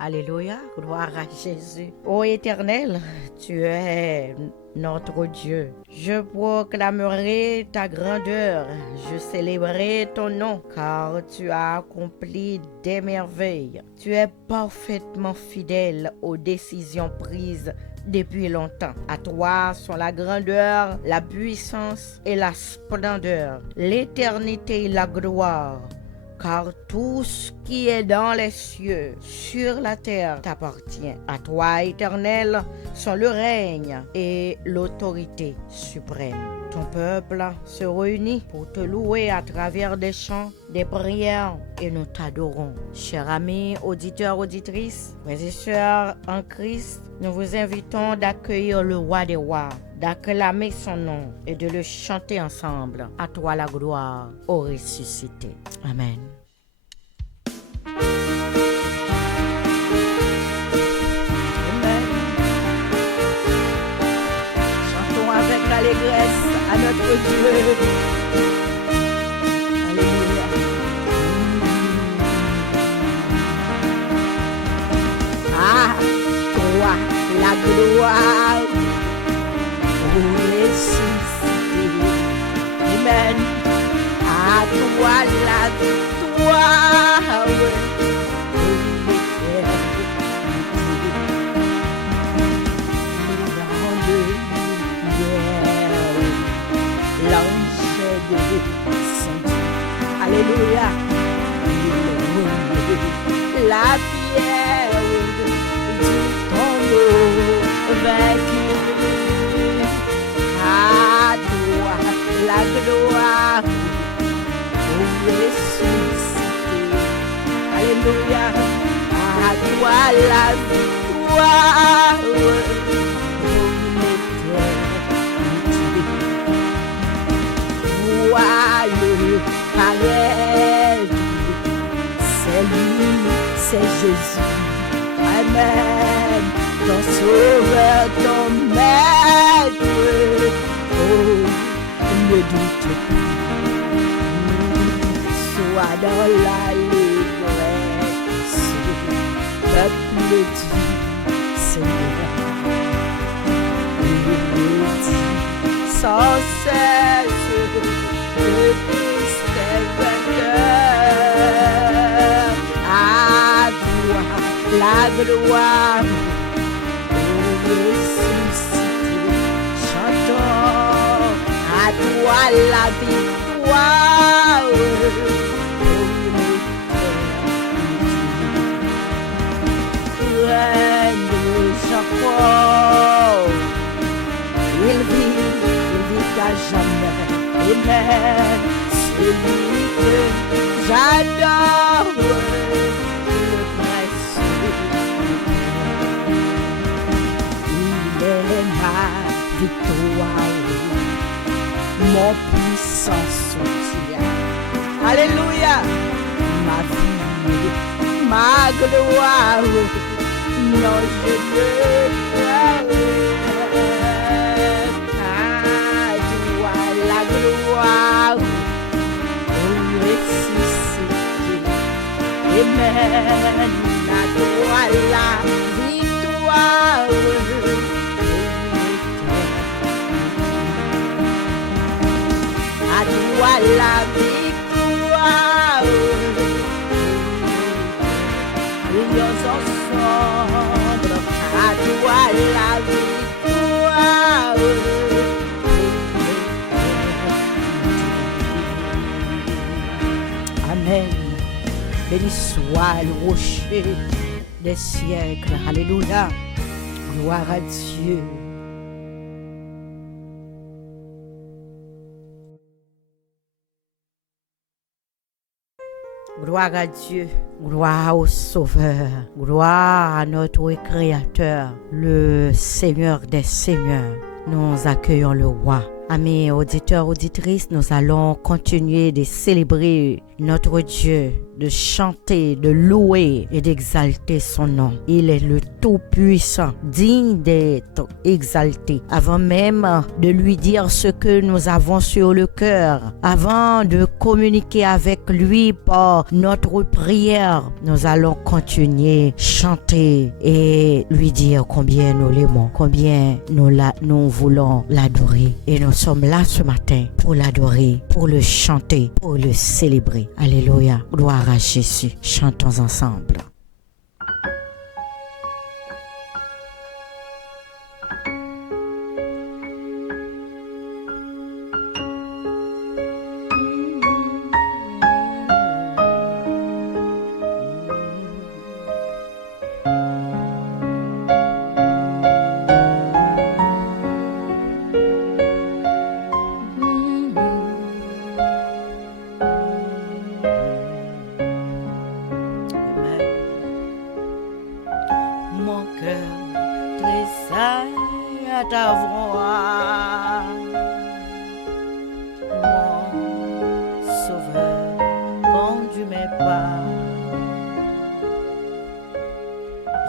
Alléluia, gloire à Jésus. Ô Éternel, tu es notre Dieu. Je proclamerai ta grandeur, je célébrerai ton nom, car tu as accompli des merveilles. Tu es parfaitement fidèle aux décisions prises depuis longtemps. À toi sont la grandeur, la puissance et la splendeur, l'éternité et la gloire. Car tout ce qui est dans les cieux, sur la terre, t'appartient. À toi, Éternel, sont le règne et l'autorité suprême. Ton peuple se réunit pour te louer à travers des chants, des prières, et nous t'adorons. Chers amis, auditeurs, auditrices, frères et sœurs en Christ, nous vous invitons d'accueillir le roi des rois, d'acclamer son nom et de le chanter ensemble. À toi la gloire, ô ressuscité. Amen. Amen. Chantons avec allégresse à notre Dieu. Alléluia. À toi la gloire, ô ressuscité. Amen. À toi la victoire, ô l'ange de Saint. Alléluia. La pierre du tombeau vaincu. À toi la gloire, ô ressuscité. Alléluia. À toi la victoire, ô l'éternité. Joyeux pareil, c'est lui, c'est Jésus. Amen. Ton sauveur, ton maître. Oh, ne doute plus. Sois dans l'allégresse, peuple du Seigneur. Sans cesse, le Christ est vainqueur. À toi la gloire, ô ressuscité. Chantons, à toi la victoire, ô l'éternité. Règne de Jacob, il vit à jamais. Amen. Celui que j'adore, le précieux. Il est ma victoire, mon puissant soutien. Alléluia. Ma vie, ma gloire, non je ne pleure. Amen. À toi la victoire, à toi la victoire. Prions ensemble, à toi la victoire. Amen. Béni soit le rocher des siècles. Alléluia. Gloire à Dieu. Gloire à Dieu. Gloire au Sauveur. Gloire à notre Créateur, le Seigneur des Seigneurs. Nous accueillons le Roi. Amis auditeurs, auditrices, nous allons continuer de célébrer notre Dieu de chanter, de louer et d'exalter son nom. Il est le Tout-Puissant, digne d'être exalté. Avant même de lui dire ce que nous avons sur le cœur, avant de communiquer avec lui par notre prière, nous allons continuer chanter et lui dire combien nous l'aimons, combien nous voulons l'adorer. Et nous sommes là ce matin pour l'adorer, pour le chanter, pour le célébrer. Alléluia. Gloire à Jésus. Chantons ensemble. Mon cœur tressaille à ta voix, mon sauveur, conduis mes pas.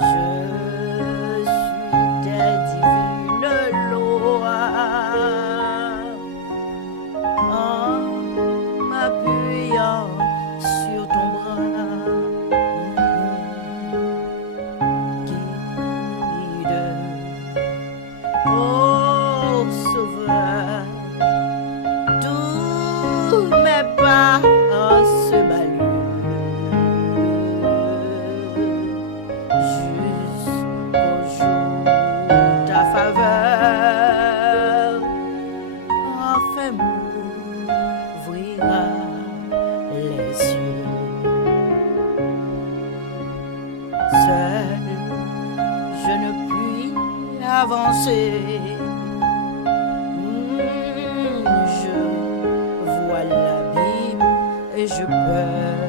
Je suis tes divines lois, en m'appuyant sur ton bras. Oh, sauveur, tous mes pas se baluent jusqu'au jour de ta faveur. Enfin m'ouvrira les yeux. Seul, je ne puis avancer. Je vois l'abîme et je peur.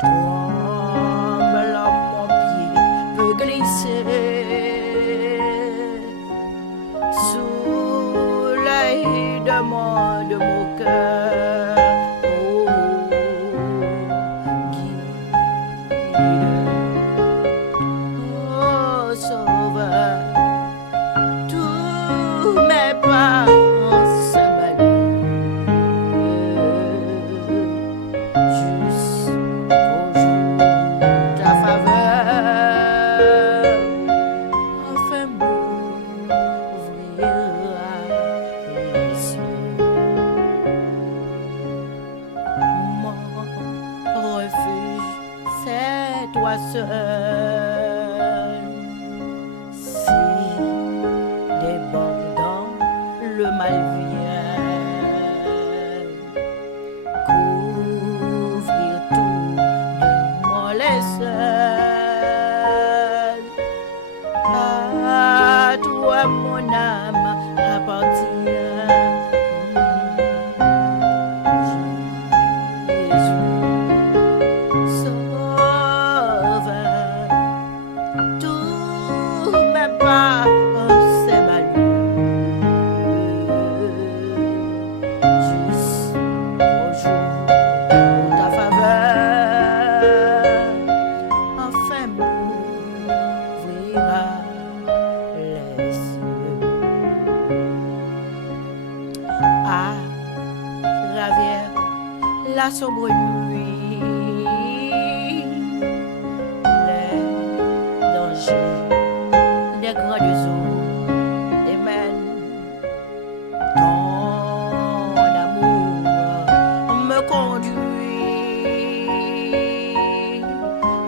Tremblant, mon pied peut glisser sous l'œil de mon cœur. Oh, guide. Oh, sauveur, tous mes pas se baluent jusqu'au jour de ta faveur. Enfin m'ouvrira les yeux. Mon refuge, c'est toi seul. Si débordant le mal vient couvrir tout de mon linceul, à toi mon âme appartient. Jésus, sauveur, tous mes pas se baluent jusqu'au jour de ta faveur. Enfin m'ouvrira les yeux. À travers la sombre nuit, les dangers des grandes eaux émènent. Ton amour me conduit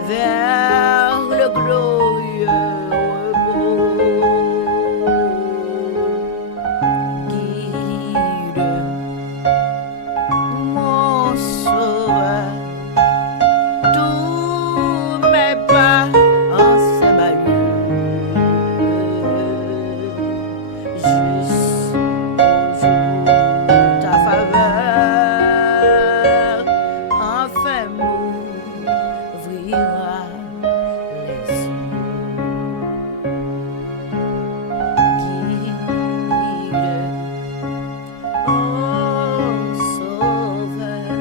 vers le glorieux repos. Guide mon sauveur, tous mes pas se baluent jusqu'au jour de ta faveur. Enfin m'ouvrira les yeux. Guide, oh sauveur,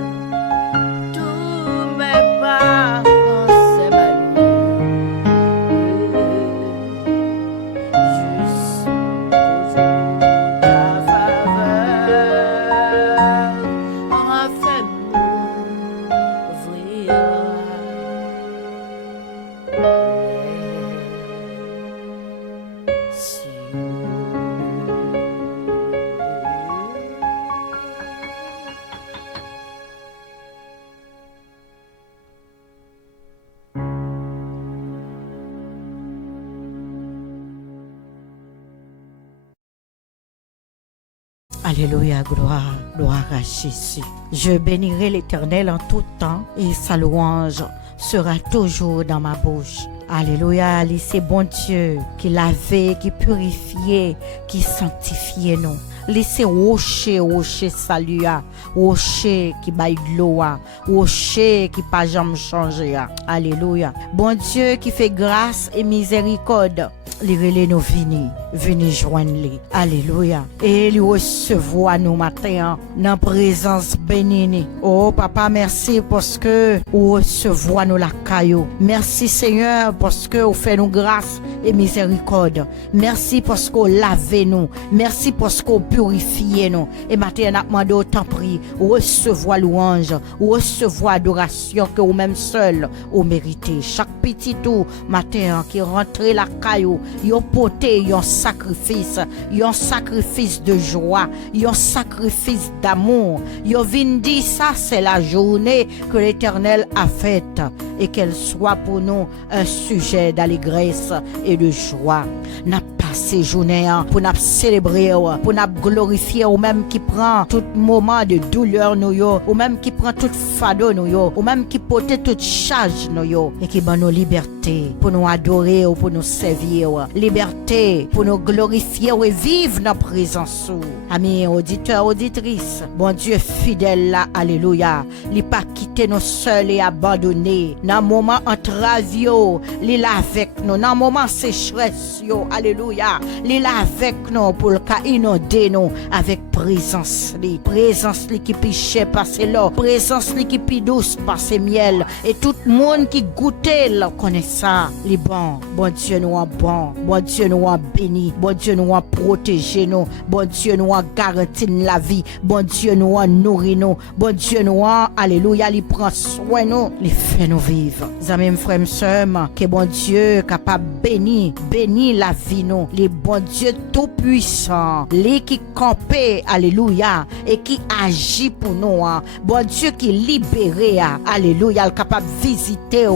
Alléluia, gloire à Jésus. Je bénirai l'Éternel en tout temps et sa louange sera toujours dans ma bouche. Alléluia, c'est bon Dieu qui lavait, qui purifiait, qui sanctifiait nous. Laissez rocher salua, rocher qui baille de l'eau, rocher qui pas jamais changer. Alléluia. Bon Dieu qui fait grâce et miséricorde. Les relais nous venez joindre les. Alléluia. Et lui recevoir nous matin dans présence bénie. Oh papa, merci parce que vous recevoir nous la caillou. Merci Seigneur parce que vous fait nous grâce et miséricorde. Merci parce que vous lavez nous. Merci parce que vous purifiez nous. Et matin, nous demandons autant prier, recevoir louange, recevoir adoration que vous-même seul vous méritez. Chaque petit tout matin qui rentre la caillou, yon poté, yon sacrifice de joie, yon sacrifice d'amour. Yon vin dit ça, c'est la journée que l'Éternel a faite et qu'elle soit pour nous un sujet d'allégresse et de joie. N'a passé journée pour nous célébrer, pour nous glorifier, ou même qui prend tout moment de douleur nous yo, ou même qui prend tout fardeau nous yo, ou même qui porte toute charge nous yo, et qui ban nos libertés pour nous adorer ou pour nous servir. Liberté pour nous glorifier et vivre dans la présence. Amis auditeurs, auditrices, bon Dieu fidèle là, alléluia. Il pas quitté nous seuls et abandonnés. Dans moment entravio, il est avec nous. Dans moment sécheresse, yo, alléluia. Il est avec nous pour le cas inonder nous avec présence qui piche passer l'eau, présence qui pi douce passer miel, et tout le monde qui goûtait là connaît ça. Les bon Dieu nous a bon Dieu nous a béni, bon Dieu nous a protégé nous, bon Dieu nous a garanti la vie, bon Dieu nous a nourri nous, bon Dieu nous a, alléluia, il prend soin nous, il fait nous vivre. Amis frères et sœurs, que bon Dieu capable bénir la vie nous, les bon Dieu tout puissant, les qui campé, alléluia, et qui agit pour nous, bon Dieu qui libéré, alléluia, capable visiter,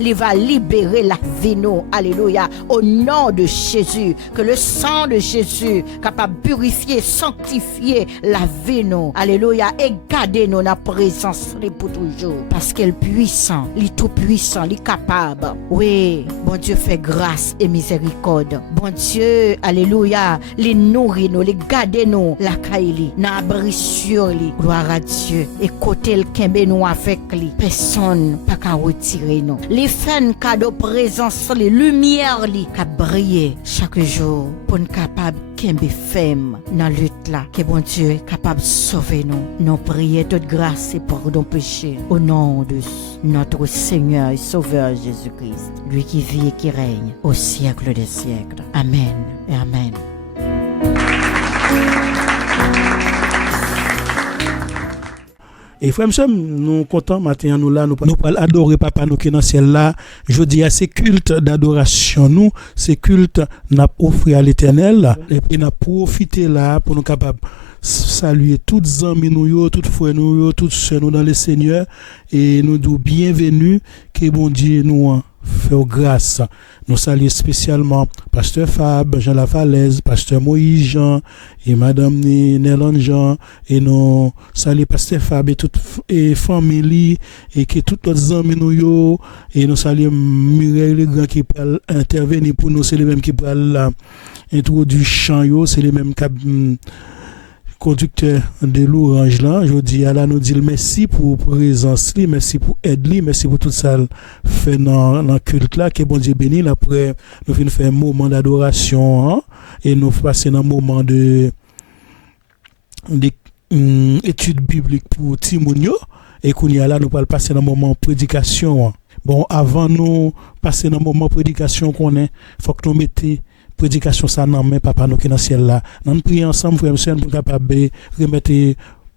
il va libérer la vie nous, alléluia, au nom de Jésus, que le sang de Jésus capable purifier, sanctifier la vie nous, alléluia, et garder nous dans la présence pour toujours, parce qu'il est puissant, il est tout puissant, il est capable. Oui, bon Dieu fait grâce et miséricorde, bon Dieu, alléluia, il nourrit nous, il garde nous, la caille, n'abri sur lui, gloire à Dieu, et côté le kembe nous avec lui, personne pas qu'à retirer nous, les fait un cadeau présence, les lumières lui, qu'à briller chaque jour, pour nous capable kembe ferme dans la lutte là, que bon Dieu est capable de sauver nous. Nous prions toute grâce et pardon péché au nom de notre Seigneur et Sauveur Jésus-Christ, lui qui vit et qui règne au siècle des siècles. Amen et amen. Et frère, nous contents matin nous là nous parlons adorer papa nous qui est dans ciel là. Je dis à ces cultes d'adoration nous, ces cultes n'a offert à l'Éternel et puis n'a profité là pour nous capables saluer toutes amis nous, toutes frères nous, toutes sœurs nous dans le Seigneur et nous disons bienvenue que bon Dieu nous fait grâce. Nous saluons spécialement Pasteur Fab, Jean Lafalaise, Pasteur Moïse Jean et Madame Nélan Jean, et nous saluons Pasteur Fab et toute famille et que toutes les amis nous, et nous saluons Mireille Legrand qui peut intervenir pour nous, c'est les mêmes qui peuvent introduire chant, c'est les mêmes qui conducteur de l'orange là, je dis à la nous dit merci pour présence li, merci pour aide li, merci pour tout ça fait dans culte là, que bon Dieu béni. Après nous venons faire un moment d'adoration et nous passer un moment de étude biblique pour Timonio, et qu'on y a là nous allons passer un moment prédication. Bon, avant nous passer un moment prédication qu'on est, faut que nous mettions prédication ça non mais papa nous qui dans ciel là, nous prions ensemble frères et sœurs pour capable remettre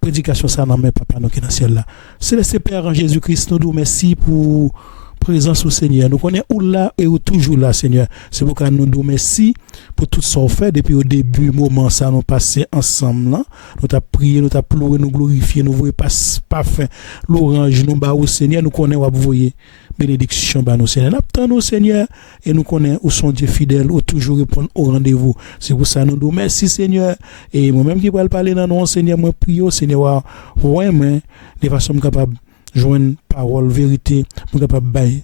prédication ça non mais papa nous qui dans ciel là. Céleste Père en Jésus-Christ, nous nous merci pour présence au Seigneur. Nous connaissons où là et où toujours là, Seigneur. C'est pourquoi nous nous merci pour tout ce qu'on fait depuis au début moment ça nous passé ensemble là. Nous t'a prié, nous t'a pleuré, nous glorifié, nous voyons pas fin l'orange nous bas au Seigneur, nous connaissons où voyer bénédiction bah nous Seigneur. Nous Seigneur et nous connaissons où sont Dieu fidèle, ou toujours répondre au rendez-vous. C'est pour ça nous disons merci Seigneur et moi-même qui vais parler dans nous Seigneur, moi prie au Seigneur ouais mais de façon capable joindre parole vérité, pour capable bailler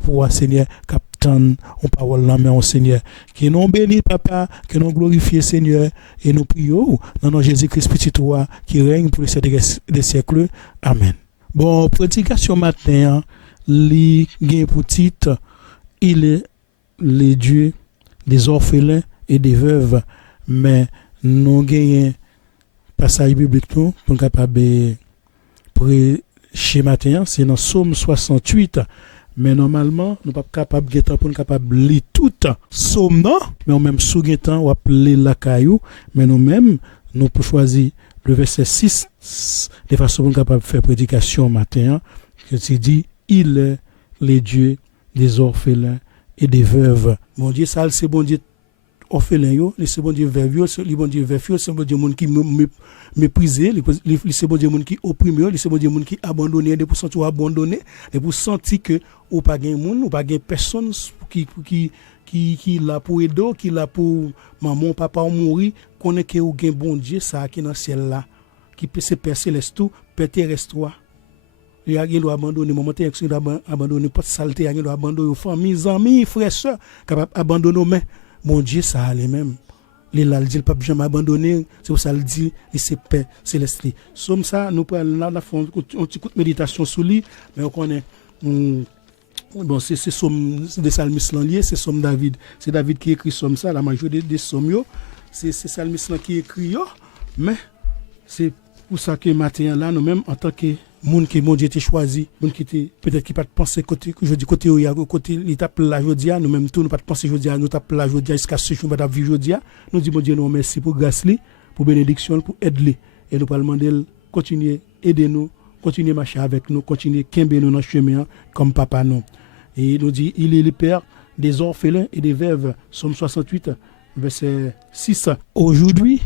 pour Seigneur captain on parole là mais au Seigneur que nous bénis papa, que nous glorifions Seigneur et nous prions dans nom Jésus-Christ petit roi qui règne pour les siècles des siècles. Amen. Bon, prédication matin, li gen pour titre, il est les dieux des orphelins et des veuves, mais nous gagnons passage biblique pour capable prêcher matin, c'est dans Psaume 68, mais normalement, nous pas capable de pour capable lire tout Psaume non, mais on même sous temps ou appeler la caillou, mais nous même nous pour choisir le verset 6 de façon capable de faire prédication matin que c'est dit il est les dieux des orphelins et des veuves. Mon Dieu ça c'est bon Dieu orphelin yo, c'est bon Dieu veuve yo, c'est bon Dieu veuve, c'est bon Dieu monde qui méprisé, c'est bon Dieu monde qui opprimé, c'est bon Dieu monde qui abandonné, de pour sentir abandonné, de pour sentir que ou pas gain monde, ou pas gain personne qui là pour aider, qui là pour maman papa mourir, connaît que ou gain bon Dieu ça qui dans ciel là qui peut se percer l'estou père terrestre il a doit abandonner maman terrestre doit abandonner pas saleté il doit abandonner famille amis frères sœurs capable abandonner mais bon Dieu ça allait même les là dit pas jamais abandonner c'est pour ça il dit c'est paix céleste somme ça nous prenons là fond un petit coup de méditation sur lui mais on connaît bon c'est somme des psalmistes lié c'est somme David, c'est David qui écrit somme ça la majorité des sommes yo c'est psalmiste qui écrit yo mais c'est pour ça que matin là nous même en tant que monde que mon Dieu t'a choisi monde qui était peut-être qui pas penser côté que je dis côté l'étape là jodia nous même tout nous pas penser jodia nous tape là jodia jusqu'à ce jour pas vivre jodia nous dit mon Dieu nous merci pour grâce li pour bénédiction pour aide li et nous pas demander continuer aider nous continuer marcher avec nous continuer kembe nous dans chemin comme papa nous et nous dit il est le père des orphelins et des veuves Psaume 68 verset 6. Aujourd'hui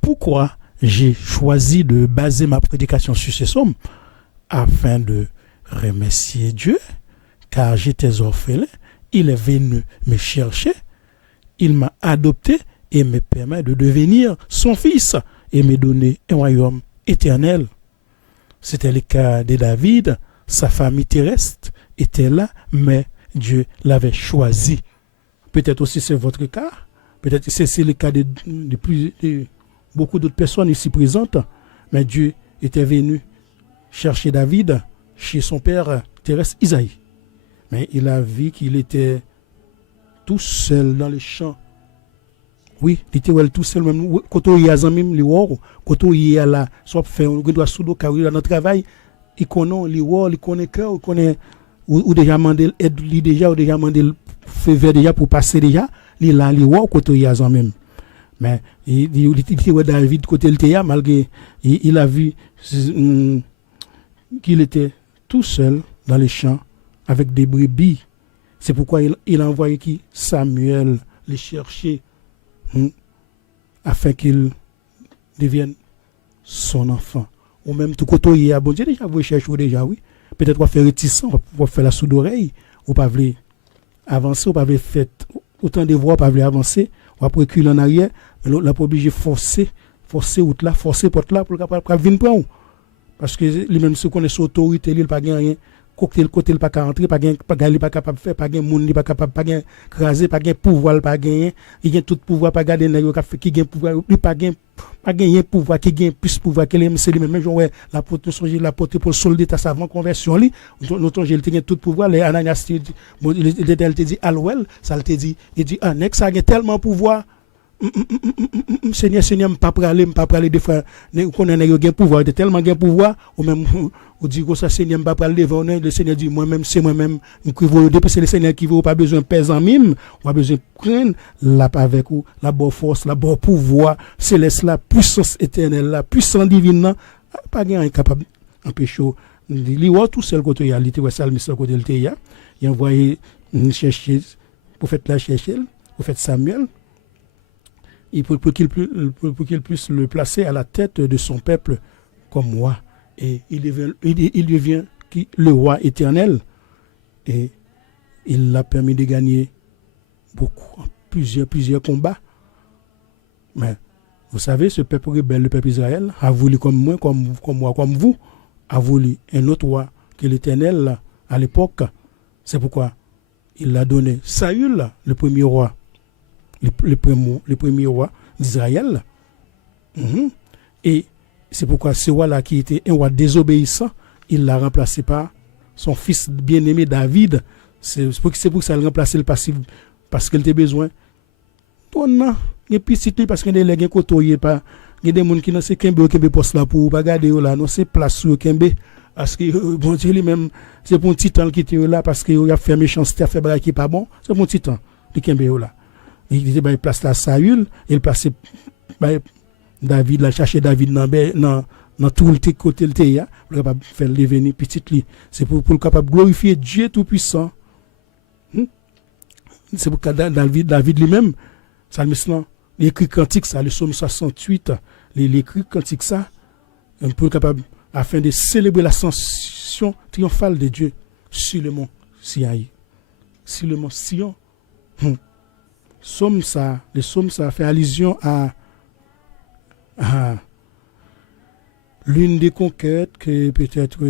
pourquoi j'ai choisi de baser ma prédication sur ces psaumes afin de remercier Dieu, car j'étais orphelin, il est venu me chercher, il m'a adopté et me permet de devenir son fils et me donner un royaume éternel. C'était le cas de David, sa famille terrestre était là, mais Dieu l'avait choisi. Peut-être aussi c'est votre cas, peut-être c'est le cas de beaucoup d'autres personnes ici présentes, mais Dieu était venu chercher David chez son père terrestre Isaïe. Mais il a vu qu'il était tout seul dans les champs. Oui, il était tout seul même quand il y a même les wor, quand il y a là, soit fait on doit soudo car il a notre travail, il connaît les wor, il connaît cœur, il connaît ou déjà mandé aide lui déjà ou déjà mandé feu déjà pour passer déjà, il là les wor quand il y a même. Mais il était David côté le théâtre malgré il a vu qu'il était tout seul dans les champs avec des brebis. C'est pourquoi il a envoyé qui Samuel les chercher afin qu'il devienne son enfant. Ou même tout côté il y a bon Dieu déjà vous chercher déjà oui. Peut-être on faire réticent, on faire la sourde oreille, ou pas vouloir avancer, ou pas vouloir faire autant de voix, pas vouloir avancer. On va reculer en arrière, mais l'autre n'a pas obligé forcer route là, forcer porte là pour capable venir prendre. Parce que lui-même se connaît son autorité, il pas rien, côté il pas rentrer, pas capable faire, pas gain monde, pas capable pas gain craser, pas gain pouvoir, pas gain, il gain tout pouvoir, pas garder nèg qui gain pouvoir, lui pas gain pouvoir, qui gain plus pouvoir que lui, c'est lui-même genre la porte songer la porte pour solder ta savant conversion lui, nous ton il gain tout pouvoir, les Ananias bon il te dit alwell, ça te dit il dit annex ça gain tellement pouvoir. Seigneur pas praler des fois connaît nèg gain pouvoir tellement gain pouvoir ou même ou dit que ça Seigneur pas praler devant le Seigneur dit moi-même c'est moi-même qui veut depuis c'est le Seigneur qui veut pas besoin pèse en mime on a besoin prendre la avec ou la bonne force la bonne pouvoir céleste la puissance éternelle la puissance divine pas gain capable empêcher li wa tout seul côté il était psalmiste côté il était il envoyé chercher prophète la chercher prophète Samuel et pour qu'il puisse le placer à la tête de son peuple comme moi. Et il devient le roi éternel, et il l'a permis de gagner beaucoup, plusieurs combats. Mais vous savez, ce peuple rebelle, le peuple Israël, a voulu comme moi, comme moi, comme vous, a voulu un autre roi que l'Éternel à l'époque. C'est pourquoi il a donné Saül, le premier roi, le premier roi d'Israël. Et c'est pourquoi ce roi-là, qui était un roi désobéissant, il l'a remplacé par son fils bien-aimé David. C'est pour ça qu'il a remplacé le passif, parce qu'il était besoin. Non, il y a petit parce qu'il y a des gens qui pas, il y a des gens qui n'ont pas Kembe poste là pour pas garder là, non c'est place sur Kembe parce que bon Dieu lui-même c'est pour un petit temps qui était là parce qu'il a fait méchanceté, a fait bagarre qui pas bon, c'est pour un petit temps de Kembe là. Il était bah place là Saül, il passait David là chercher David dans tout le côté le théâtre pour capable faire devenir petit lui. C'est pour capable glorifier Dieu tout puissant. C'est pour David lui-même Psalmiste il écrit cantique ça, le psaume 68, il écrit cantique ça, un peu capable afin de célébrer l'ascension triomphale de Dieu sur le mont Sinaï, sur le mont Sion. Le psaume ça fait allusion à l'une des conquêtes que peut-être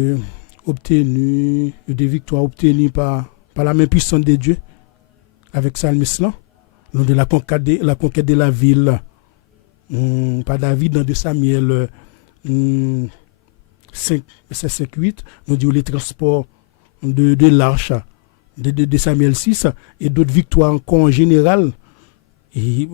obtenues, des victoires obtenues par la main puissante de Dieu avec Psalmiste de la conquête de la ville par David dans 2 Samuel 5:8 nous dit les transports de l'arche de Samuel 6 et d'autres victoires encore en général mais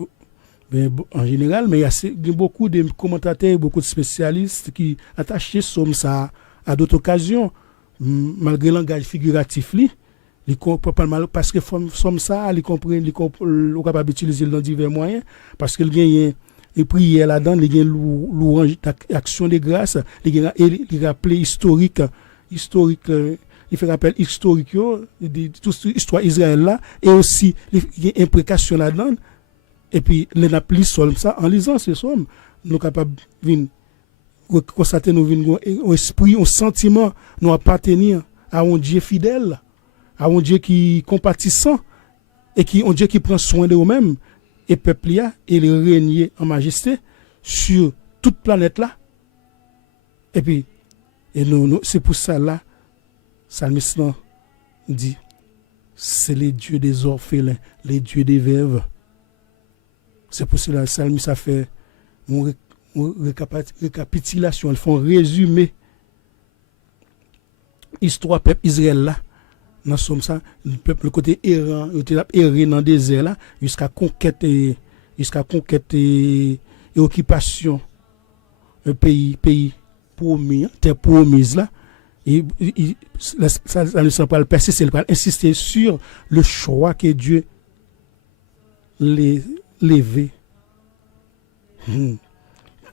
il y a beaucoup de commentateurs, beaucoup de spécialistes qui attachent somme ça à d'autres occasions malgré le langage figuratif il comprend pas mal parce que somme ça il comprend capable d'utiliser dans divers moyens parce qu'il gagne et prière là-dedans il gagne louange action de grâce il rappel historique il fait rappel historique de toute l'histoire Israël là et aussi il y a imprécation là-dedans et puis les applis somme ça en lisant ces sommes nous capable venir constater nous venir un esprit un sentiment nous appartenir à un Dieu fidèle, à un Dieu qui est compatissant et qui un Dieu qui prend soin de nous-mêmes et peuple là et il règne en majesté sur toute planète là. Et puis nous c'est pour ça là Psalmiste dit c'est les dieux des orphelins, les dieux des veuves. C'est pour cela que Psalmiste a fait une récapitulation, ils font résumé histoire peuple Israël là dans somme ça le peuple le côté errant il était erré dans le désert là jusqu'à conquête et occupation un pays promis terre promise là et ça ne sera pas le persister, il va insister sur le choix que Dieu les levé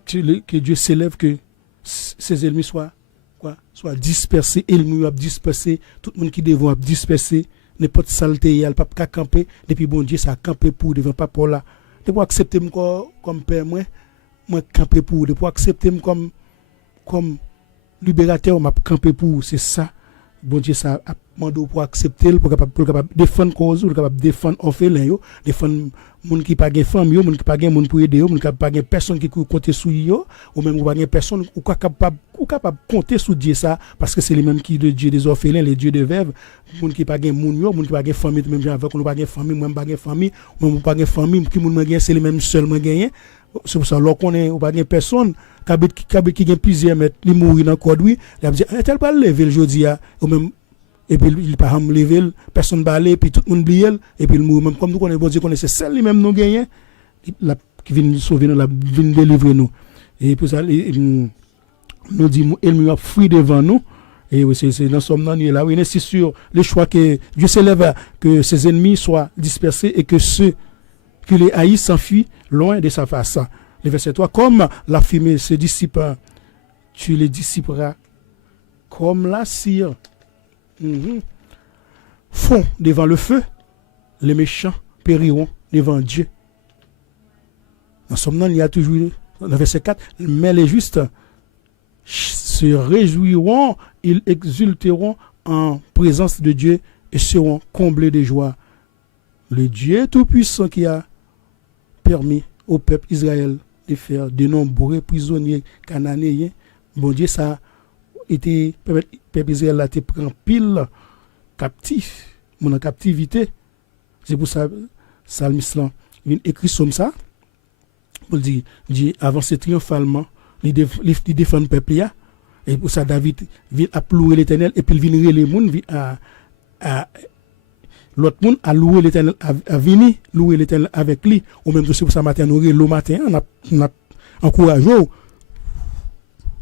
que Dieu s'élève que ses ennemis soient dispersés, ennemis a dispersé, tout le monde qui devant dispersé, n'importe saleté il pas camper depuis bon Dieu ça camper pour devant papa là de pour accepter comme père moi camper pour de pour accepter comme libérateur m'a camper pour c'est ça bon Dieu ça a demandé pour accepter pour capable défendre cause pour capable défendre orphelin yo défendre moun qui pas gain famille yo moun qui pas gain moun pour aider yo moun qui pas gain personne qui compter sur yo ou même ou pas gain personne ou capable compter sur Dieu ça parce que c'est les mêmes qui de Dieu des orphelins les dieux de veuves moun qui pas gain moun yo moun qui pas gain famille même avec on pas gain famille moi pas gain famille moi pas gain famille qui moun gain c'est les mêmes seulement gagner c'est pour ça là qu'on est ou pas gain personne qui gain plusieurs mètres il mourir dans corps lui il a dit tel pas lever le jodi ou même et puis il pas lever personne balé puis tout le monde oublier et puis il mourir même comme nous connaît bon Dieu connaît c'est celle lui même nous gagner qui vient sauver nous la vient délivrer nous et pour ça nous dit il nous a fui devant nous et oui c'est dans somme là là oui c'est sur le choix que Dieu s'élève que ses ennemis soient dispersés et que ceux qui les haïssent s'enfuient loin de sa face. Le verset 3 comme la fumée se dissipe tu les dissiperas comme la cire fond devant le feu les méchants périront devant Dieu. Dans somme il y a toujours dans le verset 4 mais les justes se réjouiront, ils exulteront en présence de Dieu et seront comblés de joie. Le Dieu Tout-Puissant qui a permis au peuple Israël de faire de nombreux prisonniers cananéens, bon Dieu, ça a été, peuple Israël a été pris en pile captif, mon en captivité. C'est pour ça, Salmiste là, il écrit comme ça, pour dire, avancer triomphalement, il défend le peuple là. Et pour ça, David vient à louer l'Éternel, et puis il vient les gens, l'autre monde a loué l'Éternel, a venu louer l'Éternel avec lui. Ou même c'est pour ça matin, nous le matin, on a encouragé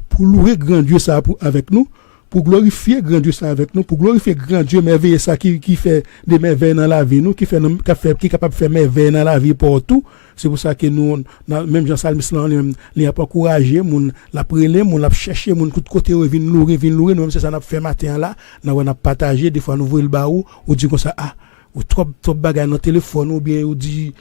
pour louer grand Dieu ça avec nous, pour glorifier grand Dieu ça avec nous, pour glorifier grand Dieu merveilleux ça qui fait des merveilles dans la vie nous, qui est capable de faire merveilles dans la vie pour tout. C'est pour ça que nous, même Jean Salmiste, il a pas encouragé, moun l'a prélé, moun l'a cherché, moun tout côté vinn louer, nous même c'est ça n'a fait matin là, on a partagé des fois nous voyons le baou, on dit comme ça ou trop bagaille dans téléphone ou bien ou dit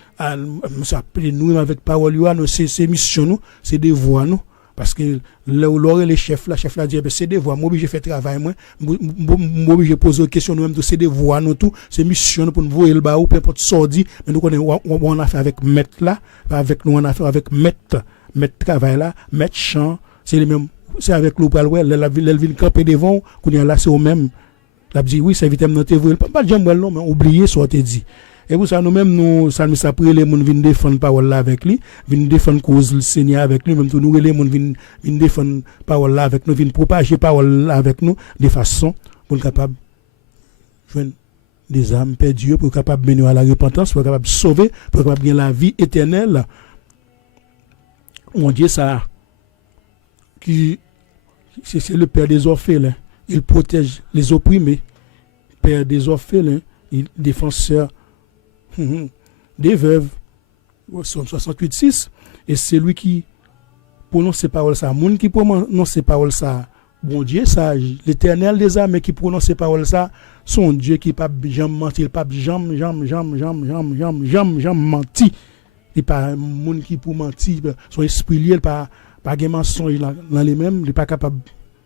monsieur appelez nous avec parole yo, c'est mission nous, c'est devoir nous. Parce que là les chefs là dit c'est des voix, moi obligé faire travail moi obligé poser des questions nous même c'est des voix nous tout, c'est mission pour nous voir le bas ou peu importe sordi, mais nous connaît on a fait avec maître là, avec nous on a fait avec maître travail là, maître chant, c'est les mêmes, c'est avec nous pour la ville camper devant qu'on est là c'est au même. La dit oui, c'est vitem dans te voir, pas jamais non mais oublier soit te dit. Et pour ça, nous-mêmes, nous, ça nous après les gens viennent défendre parole là avec lui, viennent défendre cause le Seigneur avec lui, même tout nous, les gens viennent défendre parole là avec nous, viennent propager parole là avec nous, de façon pour être capable de joindre des âmes perdues, pour être capable de mener à la repentance, pour être capable de sauver, pour être capable de gagner la vie éternelle. Mon Dieu, ça, c'est le Père des orphelins. Il protège les opprimés, Père des orphelins, il défenseur des veuves, Somme 68:6, et c'est lui qui prononce ces paroles ça, monde qui prononce ces paroles ça, bon Dieu sage, l'Éternel des armées qui prononce ces paroles ça, son Dieu qui pas jamais menti, il pas jamais menti, il pas monde qui pour mentir, son esprit lié pas de mensonge dans les mêmes, il pas capable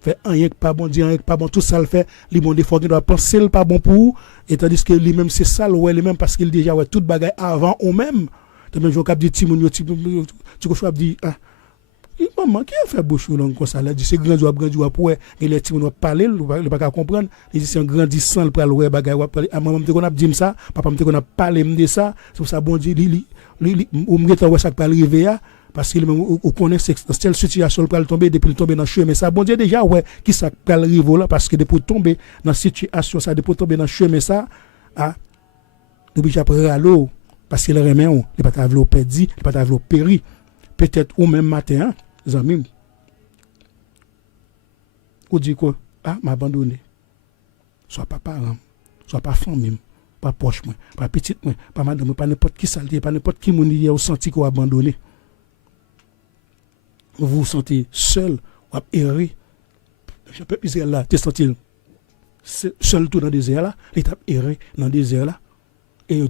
fait rien que pas bon, dire rien que pas bon, tout ça le fait, les bon des fois qu'il doit penser le pas bon pour, et tandis que lui-même c'est ça le ouais lui-même parce qu'il déjà ouais toute bagaille avant ou même. De même je cap dit Timon tu choix dit maman qui a fait bouchou là comme ça là dit c'est grand pour et les Timon va parler, il pas comprendre, il dit c'est un grandissant le pral ouais bagaille à maman te qu'on a dit ça, papa me te qu'on a parlé de ça, c'est pour ça bon Dieu lui ou me ouais ça pas arriver là. Parce qu'il on connaît cette situation pour tomber depuis tomber dans chemin ça bon Dieu déjà ouais qui ça peut arriver là parce que depuis tomber dans situation ça depuis tomber dans chemin ça depuis après l'eau parce qu'il remet on il pas t'avoir perdu il pas t'avoir péri peut-être ou même matin les amis ou dit quoi m'abandonner soit pas parent soit pas famille pas proche moi pas petite moi pas madame pas n'importe qui saleté pas n'importe qui moun y a senti qu'on abandonné. Vous vous sentez seul, ou erré. Le peuple Israël là, tu senti seul tout dans le désert là, il t'a erré dans le désert là. Et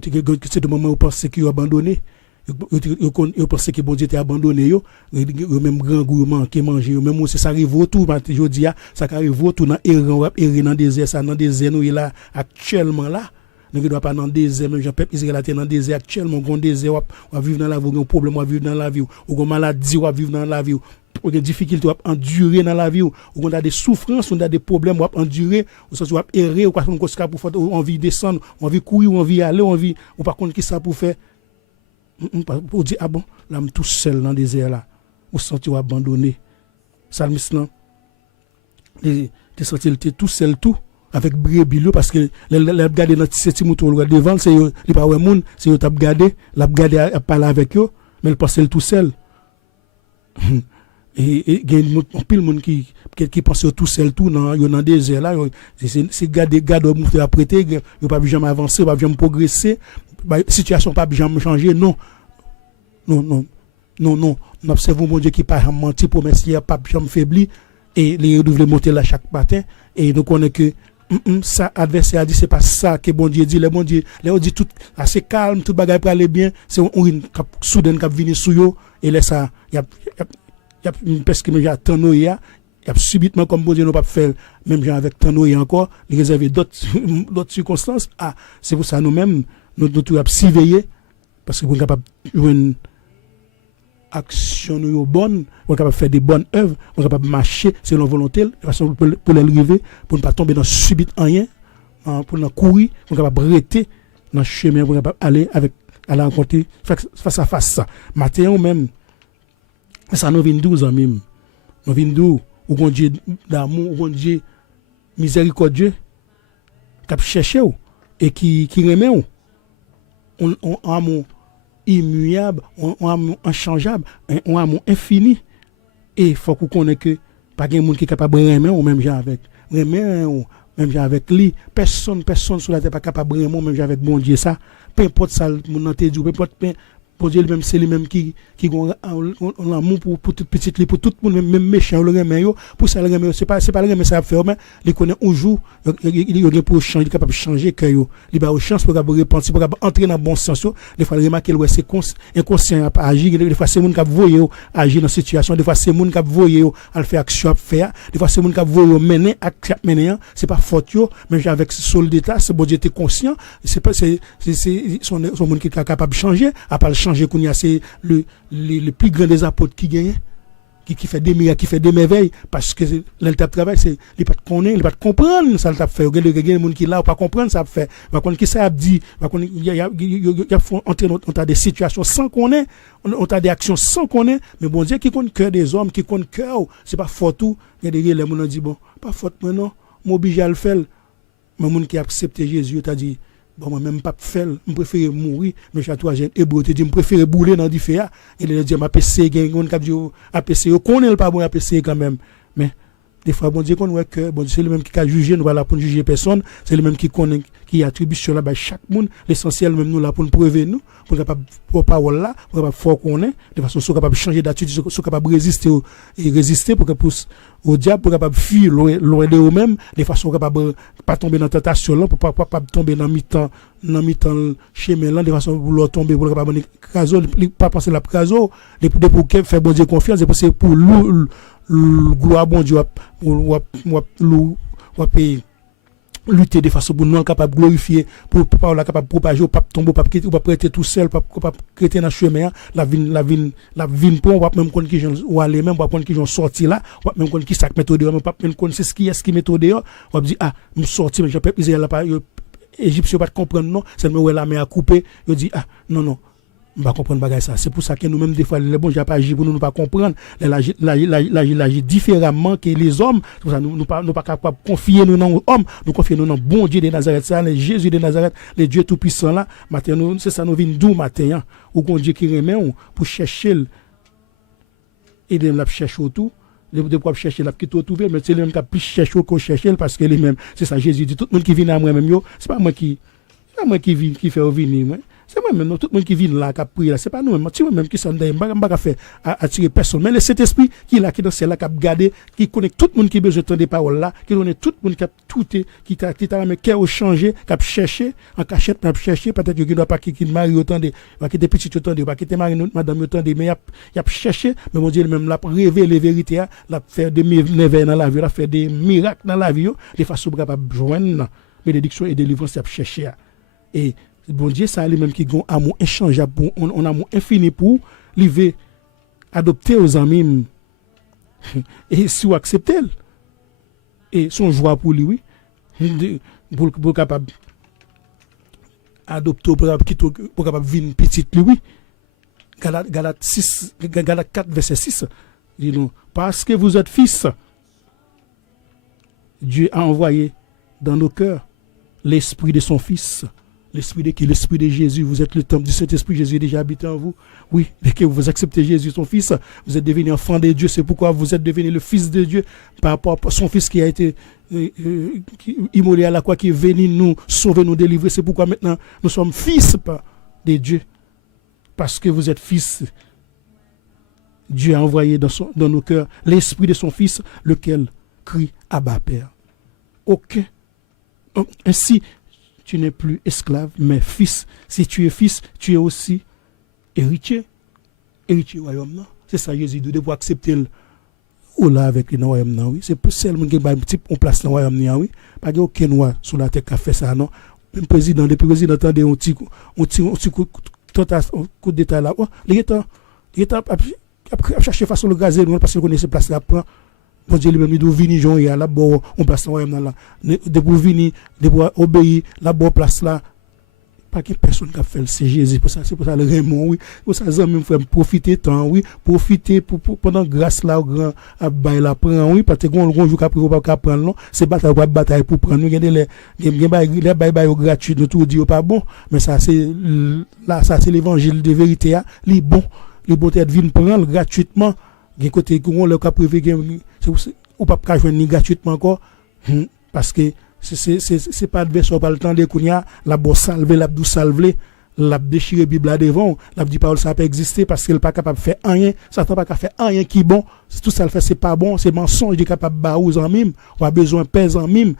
c'est le moment où vous pensez qu'il a abandonné. Vous pensez que bon Dieu t'a abandonné. Même grand gourmand qui mange, même si ça arrive autour, je dis, ça arrive autour dans le désert, ça dans le désert nous est là actuellement là. Nous ne doit pas dans le désert, même Jean-Peuple Israël est dans le désert actuellement, on désert, on vivre dans la vie, on a un problème, on vivre dans la vie, on a une maladie, on vivre dans la vie, on a des difficultés, on endurer dans la vie, on a des souffrances, on a des problèmes, on endurer, on a errer, on a envie de descendre, on a envie de courir, on a envie d'aller, on a envie, on par contre, qui ça pour faire? Pour dire, ah bon, là, je suis tout seul dans le désert là, on se sent abandonné. Salmiste là, tu sens tout seul tout. Avec brebis parce que les garder dans petit mouton devant c'est il pas ouais monde c'est yo t'a garder l'a garder à parler avec eux mais il passe tout seul et gagne pile monde qui pense tout seul tout dans désert là c'est garder mouton apprêter yo pas jamais avancer pas jamais progresser situation pas jamais changer non observons mon Dieu qui pas menti promesse pas jamais faibli et les devait monter là chaque matin et nous connaît que ça adversaire a dit c'est pas ça que bon Dieu dit le bon Dieu on dit tout assez calme tout bagaille pour aller bien c'est une soudain qui venir sur yo et là ça y a une peste qui me attend nous Il y a subitement, comme bon Dieu, nous pas faire, même gens avec tant et encore, il réserver d'autres circonstances. Ah, c'est pour ça nous-mêmes, nous devons surveiller, parce que nous sommes capables de jouer une action bonne, nous sommes capables de faire des bonnes œuvres, nous sommes capables de marcher selon volonté, de façon pour les arriver, pour ne pas tomber dans subit rien, pour ne courir, nous sommes capables de rester dans le chemin, pour ne pas aller avec, à la rencontre, face à face. Matin ou même, ça nous vient 12 ans même. Nous vient 12 ou bon Dieu d'amour, ou bon Dieu miséricordieux, qui cherche et qui remet un amour immuable, un amour inchangeable, un amour infini. Et il faut qu'on connaisse que pas de monde qui est capable de remettre ou même gens avec. Remettre ou même gens avec lui. Personne sur la terre pas capable de remettre même gens avec bon Dieu ça. Peu importe ça, mon te dit, peu importe pour Dieu lui-même, c'est lui-même qui ont l'amour pour toute petite, pour tout le monde, même méchant, le remet, pour ça, le remet, c'est pas le remet, ça va faire, mais il connaît un jour, il est pour changer, il est capable de changer, il a une chance pour repentir, pour entrer dans le bon sens. Des fois, il remarque qu'il est inconscient à agir, des fois, c'est le monde qui voyé agir dans la situation, des fois, c'est le monde qui voyé à faire action à faire, des fois, c'est le monde qui voyé mener, c'est pas faute, même avec ce d'état, c'est bon Dieu était conscient, c'est son monde qui est capable de changer, à part le changer, c'est le plus grand des apôtres qui gagne, qui fait des miracles, qui fait des merveilles, parce que l'étape de travail, c'est il pas connaître, il pas comprendre ça t'a fait. Il y a des gens qui là pas comprendre ça fait. Va connaître qui ça a dit, va connaître il y a on a des situations sans connaître, on a des actions sans connaître, mais bon Dieu qui connaît cœur des hommes, qui connaît cœur, c'est pas faute tout. Il y a des gens qui dit bon, pas faute maintenant, m'oblige à le faire. Mais monde qui a accepté Jésus, t'a dit bon, moi même pas faire, je préfère mourir, mais j'ai toi j'ai hébreu te dit je préfère brûler dans du feu et il dit m'a PC gagne on cap dit APC connaît pas bon APC quand même, mais des fois bon Dieu qu'on voit que bon c'est le même qui a jugé, nous pas là pour juger personne, c'est le même qui connaît qui attribue sur là bas chaque monde, l'essentiel même nous là pour nous prouver nous pour capable pour parole là pour capable fort qu'on est de façon soit capable changer d'attitude, soit capable résister et résister pour que pousse au diable pour capable fuir loin de eux-mêmes de façon capable pas tomber dans tentation là pour pas tomber dans mi-temps chemin là de façon pour tomber pour capable craso pas penser la craso pour faire bon Dieu confiance c'est pour gloire bon Dieu ou lutter de façon pour nous capable glorifier pour pas la capable propager pas tomber pas quitter ou pas prêter tout seul pas prêter dans chemin la vine pour pas même connait qui gens ou aller même pas connait qui gens sorti là pas même connait qui sac méthode pas même connait c'est qui méthode on va dire ah me sorti mais je peux Israël là pas égyptien pas comprendre non c'est me ouais la main à couper il dit ah non on va comprendre bagay ça c'est pour ça que nous même des fois les bons j'ai pas agir pour nous pas comprendre l'agir différemment que les hommes pour ça nous pas capable confier nous dans hommes nous confier nous dans bon Dieu de Nazareth ça le Jésus de Nazareth le Dieu tout puissant là matin nous c'est ça nous vinn d'où matin ou bon Dieu qui remet pour chercher et de la chercher autour de quoi chercher la qui tout trouver mais c'est le même qui plus chercher qu'on chercher parce que les mêmes c'est ça Jésus dit tout le monde qui vient à moi même yo c'est pas moi qui fait venir moi c'est moi-même, tout le monde qui vient là, qui a prié là, c'est pas nous-mêmes, c'est moi-même qui s'en donne, je ne vais pas faire attirer personne. Mais le Saint-Esprit qui est là, qui est dans celle-là, qui a gardé, qui connaît tout le monde qui a besoin de des paroles là, qui connaît tout le monde qui a tout, qui t'a mis cœur changé, qui a cherché, en cachette, qui a cherché, peut-être qu'il ne doit pas quitter Marie autant de, pas quitter petit autant de, pas quitter Marie, madame autant de, mais il a cherché, mais mon Dieu, même, l'a révélé les vérités, l'a fait des merveilles dans la vie, l'a fait des miracles dans la vie, de façon capable de joindre bénédiction et délivrance, il a cherché. Et bon Dieu, ça lui-même qui a un amour inchangeable, on a un amour infini pour lui adopter aux amis et si vous acceptez et son joie pour lui, oui, pour capable adopter pour capable vivre petite lui, Galates 4 verset 6 dit non, parce que vous êtes fils, Dieu a envoyé dans nos cœurs l'esprit de son fils. L'esprit de qui? L'esprit de Jésus. Vous êtes le temple du Saint-Esprit. Jésus est déjà habité en vous. Oui, dès que vous acceptez Jésus, son Fils, vous êtes devenu enfant de Dieu. C'est pourquoi vous êtes devenu le Fils de Dieu par rapport à son Fils qui a été immolé à la croix, qui est venu nous sauver, nous délivrer. C'est pourquoi maintenant nous sommes fils de Dieu. Parce que vous êtes fils. Dieu a envoyé dans nos cœurs l'esprit de son Fils, lequel crie Abba Père. Ok. Ainsi, tu n'es plus esclave, mais fils. Si tu es fils, tu es aussi héritier. Héritier du royaume. Non? C'est ça, Jésus dit, pour accepter ou là avec le royaume non oui, c'est pour seulement qui ba type on place dans royaume non oui, pas aucun noir sur la terre qui a fait ça non. Même président depuis président attendait un petit coup d'état là. Il est a chercher façon le gazer parce qu'il connaissait place là prend bon Dieu lui-même il doit venir Jean et là bon on place dans royaume là de pour venir de pour obéir là bon place là pas que personne qui a fait c'est Jésus pour ça c'est pour ça le Raymond oui pour ça même frère profiter temps oui profiter pour pendant grâce là au grand à bail la prend oui parce que on jour qu'après pas prendre non c'est bataille pour prendre il y a les bail gratuit nous tout dit pas bon mais ça c'est là ça c'est l'évangile de vérité là li bon les beautés viennent prendre gratuitement des côté qu'on le cap privé ou pas joindre ni gratuitement encore parce que c'est pas de version pas le temps de kounya la bo salver la dou salver la déchirer bible là devant la dit parole ça peut exister parce qu'elle pas capable faire rien Satan pas capable faire rien qui bon tout ça le fait c'est pas bon c'est mensonge il est capable ba aux en mime on a besoin pèse en mime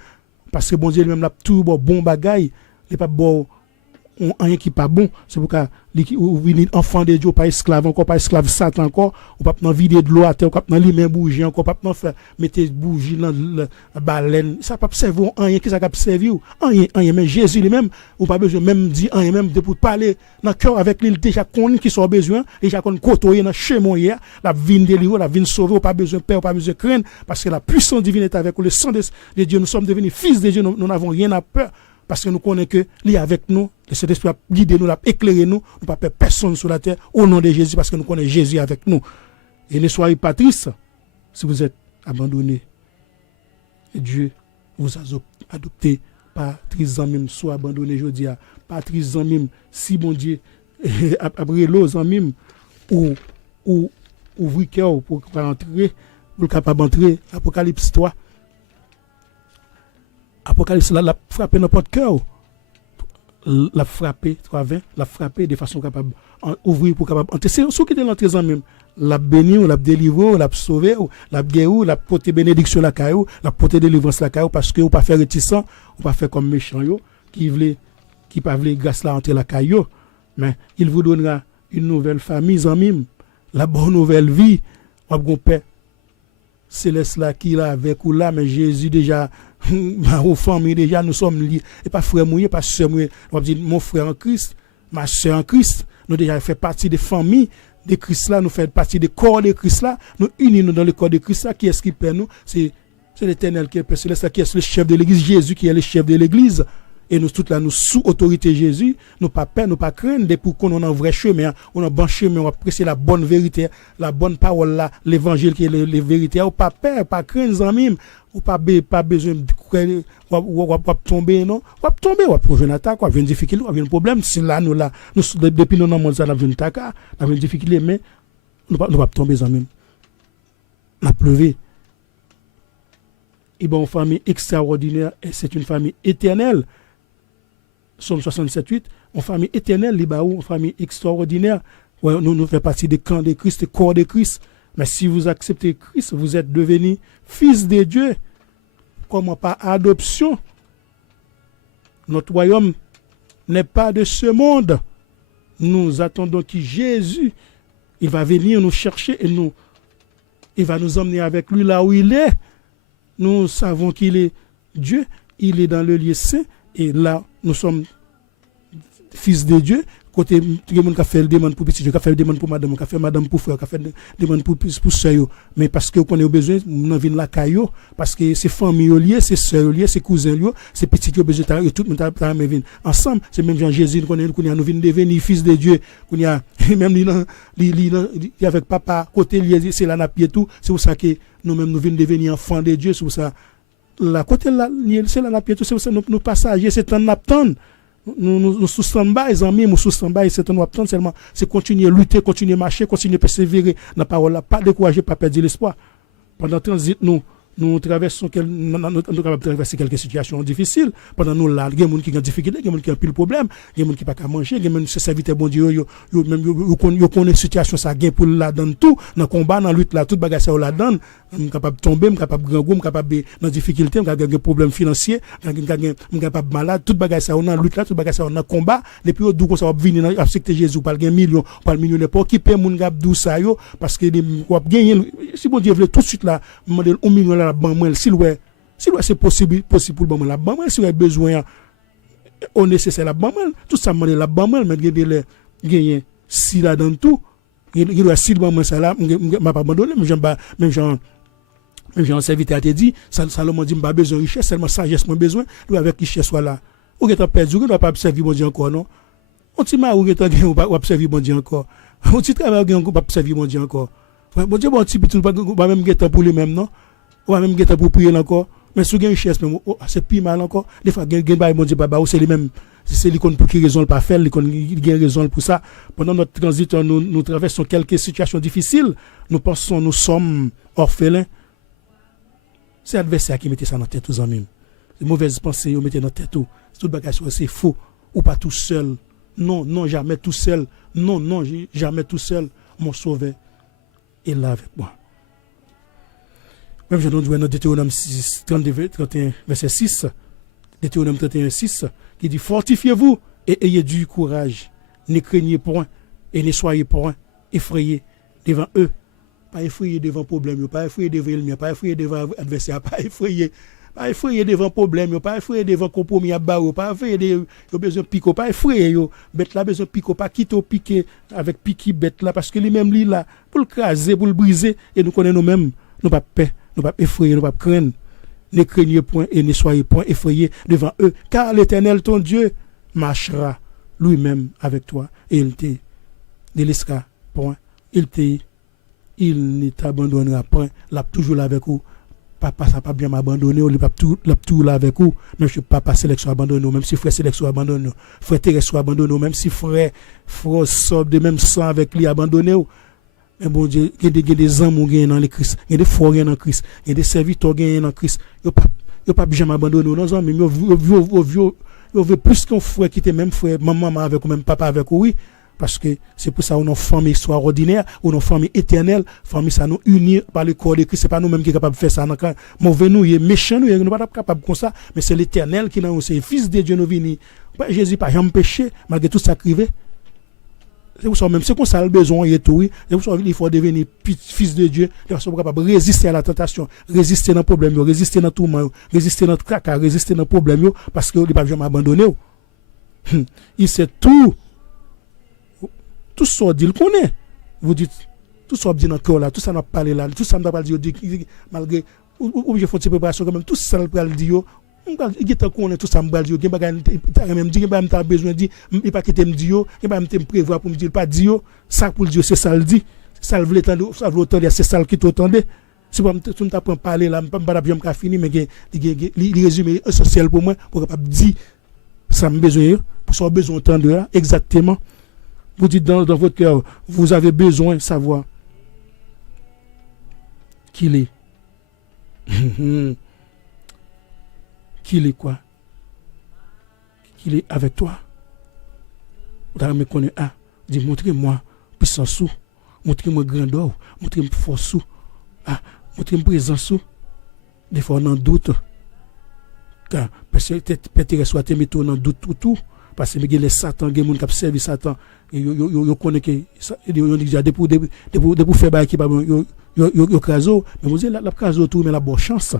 parce que bon Dieu lui-même l'a tout bon bagaille il pas bon rien qui pas bon c'est pourquoi ou venir enfant de Dieu pas esclave encore pas esclave Satan encore ou pas dans vider de l'eau à terre ou pas dans lui même bougie encore pas dans faire mettre bougie dans la baleine ça pas servir rien qui ça cap servir rien mais Jésus lui-même ou pas besoin même dire rien même de pour parler dans cœur avec lui déjà connaît qui sont besoin déjà connaît côtoyer dans chemin hier la vine délivrer la vine sauver ou pas besoin peur pas besoin craindre parce que la puissance divine est avec nous le sang de Dieu nous sommes devenus fils de Dieu nous n'avons rien à peur parce que nous connaissons que lui avec nous, le Saint-Esprit a guidé nous, a éclairé nous, nous pas peur personne sur la terre au nom de Jésus parce que nous connaissons Jésus avec nous. Et ne soyez pas tristes si vous êtes abandonnés. Et Dieu vous a adopté, pas tristes en même, soit abandonné aujourd'hui, pas tristes en même, si bon Dieu après l'eau en même, ou ouvrir cœur pour entrer, pour capable d'entrer, Apocalypse 3. Apocalypse là la frapper dans votre cœur la frapper 3:20 la frapper de façon capable ouvrir pour capable entrer c'est ceux qui étaient l'entrée en même la bénir la délivrer la sauver la guérir la porter bénédiction la caillou la porter délivrance la caillou parce que ou pas faire réticent ou pas faire comme méchant yo qui pas veut grâce là entrer la caillou mais il vous donnera une nouvelle famille en mime la bonne nouvelle vie ou bon père céleste là qui là avec ou là mais Jésus déjà aux familles déjà nous sommes liés et pas frère mouillé pas sœur mouillé on va dire mon frère en Christ ma sœur en Christ nous déjà fait partie des familles de Christ là nous fait partie des corps de Christ là nous unis nous dans le corps de Christ là qui est-ce qui père nous c'est l'Éternel qui est père céleste qui est le chef de l'église Jésus qui est le chef de l'église et nous toutes là nous sous autorité Jésus nous pas peur nous pas craindre pour qu'on on en vrai chemin on en bon chemin on apprécier la bonne vérité la bonne parole là l'évangile qui est les vérités ou pas peur pas craindre en mime ou pas besoin de ou tomber non ou tomber ou pour une attaque ou une difficulté ou un problème si là nous depuis nous dans monde ça n'a une attaque n'a une difficulté mais nous pas tomber en même n'a pleuvé et bon famille extraordinaire et c'est une famille éternelle Somme 67:8 une famille éternelle les baou une famille extraordinaire ouais, nous fait partie des camps de Christ des corps de Christ. Mais si vous acceptez Christ, vous êtes devenu fils de Dieu. Comment par adoption? Notre royaume n'est pas de ce monde. Nous attendons que Jésus, il va venir nous chercher et il va nous emmener avec lui là où il est. Nous savons qu'il est Dieu, il est dans le lieu saint et là nous sommes fils de Dieu. Côté tout le monde qui fait le demande pour petit, qui fait le demande pour madame, qui fait madame pour frère, qui fait le demande pour sœur, mais parce que on a besoin nous vinn la caillou parce que c'est famille lié, c'est sœur lié, c'est cousin lié, c'est petit qui besoin tout le monde ta vinn ensemble, c'est même Jean Jésus qu'on nous vinn devenir fils de Dieu, qu'on y a même li avec papa côté lié, c'est là na pied tout, c'est pour ça que nous même nous vinn devenir enfants de Dieu, c'est pour ça la côté là c'est là na pied tout, c'est pour ça nous passagers c'est en attendre. Nous sous stand-by amis nous sous stand-by c'est un attendre seulement c'est continuer lutter continuer marcher continuer persévérer dans parole là pas décourager pas perdre l'espoir pendant transit nous nous traversons nous capables de traverser quelques situations difficiles pendant nous là il y a des gens qui ont des difficultés, il y a des gens qui ont pile problème, il y a des gens qui pas qu'à manger, il y a des gens qui serviteurs bon Dieu yo même yo connaît situation ça gain pour là dans tout dans combat dans lutte là toute bagage ça là dedans capable tomber capable grand goût capable dans difficulté capable des problèmes financiers capable malade toute bagage ça dans lutte là toute bagage ça dans combat depuis au d'où ça va venir dans accepter Jésus par gain million par millionnaire pour occuper moun gap dou ça yo parce que on gagner si bon Dieu veut tout de suite là demander 1 million là ban moi s'il ouais c'est possible pour ban moi là ban moi si ouais besoin au nécessaire là ban moi tout ça demander là ban moi mais gagner si là dans tout il doit si ban moi ça là m'a pas abandonné même Jean serviteur a dit Salomon dit m'a besoin richesse seulement sagesse moi besoin lui avec richesse soit là ou que tu perdu ou doit pas servir bon Dieu encore non on ti ma ou que tu ou pas servir bon Dieu encore on ti travail encore pas servir bon Dieu encore bon Dieu bon petit tout pas même guetter pour lui même non ou même guetter pour prier encore mais sous gain richesse même c'est plus mal encore des fois gain bail bon Dieu baba ou c'est lui même c'est lui pour qui raison pas faire il gain raison pour ça pendant notre transit nous traversons quelques situations difficiles nous pensons nous sommes orphelins. C'est l'adversaire qui mettait ça dans la tête aux amis. Les mauvaises pensées, vous mettez dans la tête. Tout bagage, c'est faux. Ou pas tout seul. Non, jamais tout seul. Non, jamais tout seul. Mon sauveur est là avec moi. Même je nous dis dans Deutéronome 31, verset 6. Deutéronome 31, 6, qui dit fortifiez-vous et ayez du courage. Ne craignez point et ne soyez point effrayés devant eux. Pas effrayé devant problème, pas effrayé devant l'ennemi, pas effrayé devant adversaire, pas effrayé devant problème, pas effrayé devant compromis à barreau, pas effrayé de besoin pico, pas effrayé bête là besoin pico, pas quitter piquer avec piquer bête là parce que lui même lui là pour le craser, pour le briser et nous connaissons nous-mêmes, nous pas peur, nous pas effrayé, nous pas craindre. Ne craignez point et ne soyez point effrayés devant eux, car l'Éternel ton Dieu marchera lui-même avec toi et il te délaissera point, il ne t'abandonnera point, l'a toujours là avec vous. Papa ça pas bien m'abandonner, il pas tout là avec vous. Même si papa sélection abandonne, même si frère sélection abandonne, frère Thérèse abandonne, même si frère sort de même sang avec lui abandonné. Mais bon Dieu, il y a des hommes qui sont dans le Christ, il y a des frères dans le Christ, il y a des serviteurs qui sont dans le Christ. Ils pas jamais abandonner nos hommes, mais ils veulent plus qu'un frère qui était même frère, maman avec ou même papa avec oui. Parce que c'est pour ça qu'on a une famille extraordinaire, on a une famille éternelle, famille ça nous unit par le corps de Christ, c'est pas nous-mêmes qui sommes capables de faire ça. Mauvais nous, il est méchant, nous ne sommes pas capables de faire ça, mais c'est l'éternel qui nous c'est le Fils de Dieu nous vient. Jésus n'a pas jamais péché, malgré tout ça crivé. C'est pour ça même, c'est qu'on a le besoin, il est tout, c'est pour ça qu'il faut devenir fils de Dieu, de façon capable de résister à la tentation, résister dans le problème, résister dans tout le monde, résister dans le caca, résister dans le problème, parce qu'il n'a pas jamais abandonné. Il sait tout. Tout ça dit le connaît. Vous dites tout ça dit dans le cœur là, tout ça n'a pas parlé là, tout ça n'a pas dit malgré ou je fais une préparation quand même tout ça le dit yo. Il est connaît tout ça me dit yo, il pas même dit il pas besoin dit, il pas quitter me dit yo, il pas me prévoir pour me dire pas dit yo, ça pour dire c'est ça le dit. Ça le veut entendre, ça veut entendre c'est ça qui t'entendait. Si pas tu m'apprends parler là, pas bien me fini mais il résumé essentiel pour moi pour capable dire ça me besoin pour ça besoin entendre là exactement. Vous dites dans votre cœur, vous avez besoin de savoir qu'il est. Qu'il est quoi? Qu'il est avec toi. Vous avez me connaître. Ah, dis montrez-moi puissance, montrez-moi grandeur, montrez-moi force, ah, montrez-moi présence. Des fois on en doute. Car peut-être soit te mettre en doute tout. Parce que les Satan, les gens qui servent Satan, ils connaissent que ils déjà pour faire bail qui pas yo caso, mais vous la caso tout mais la bonne chance.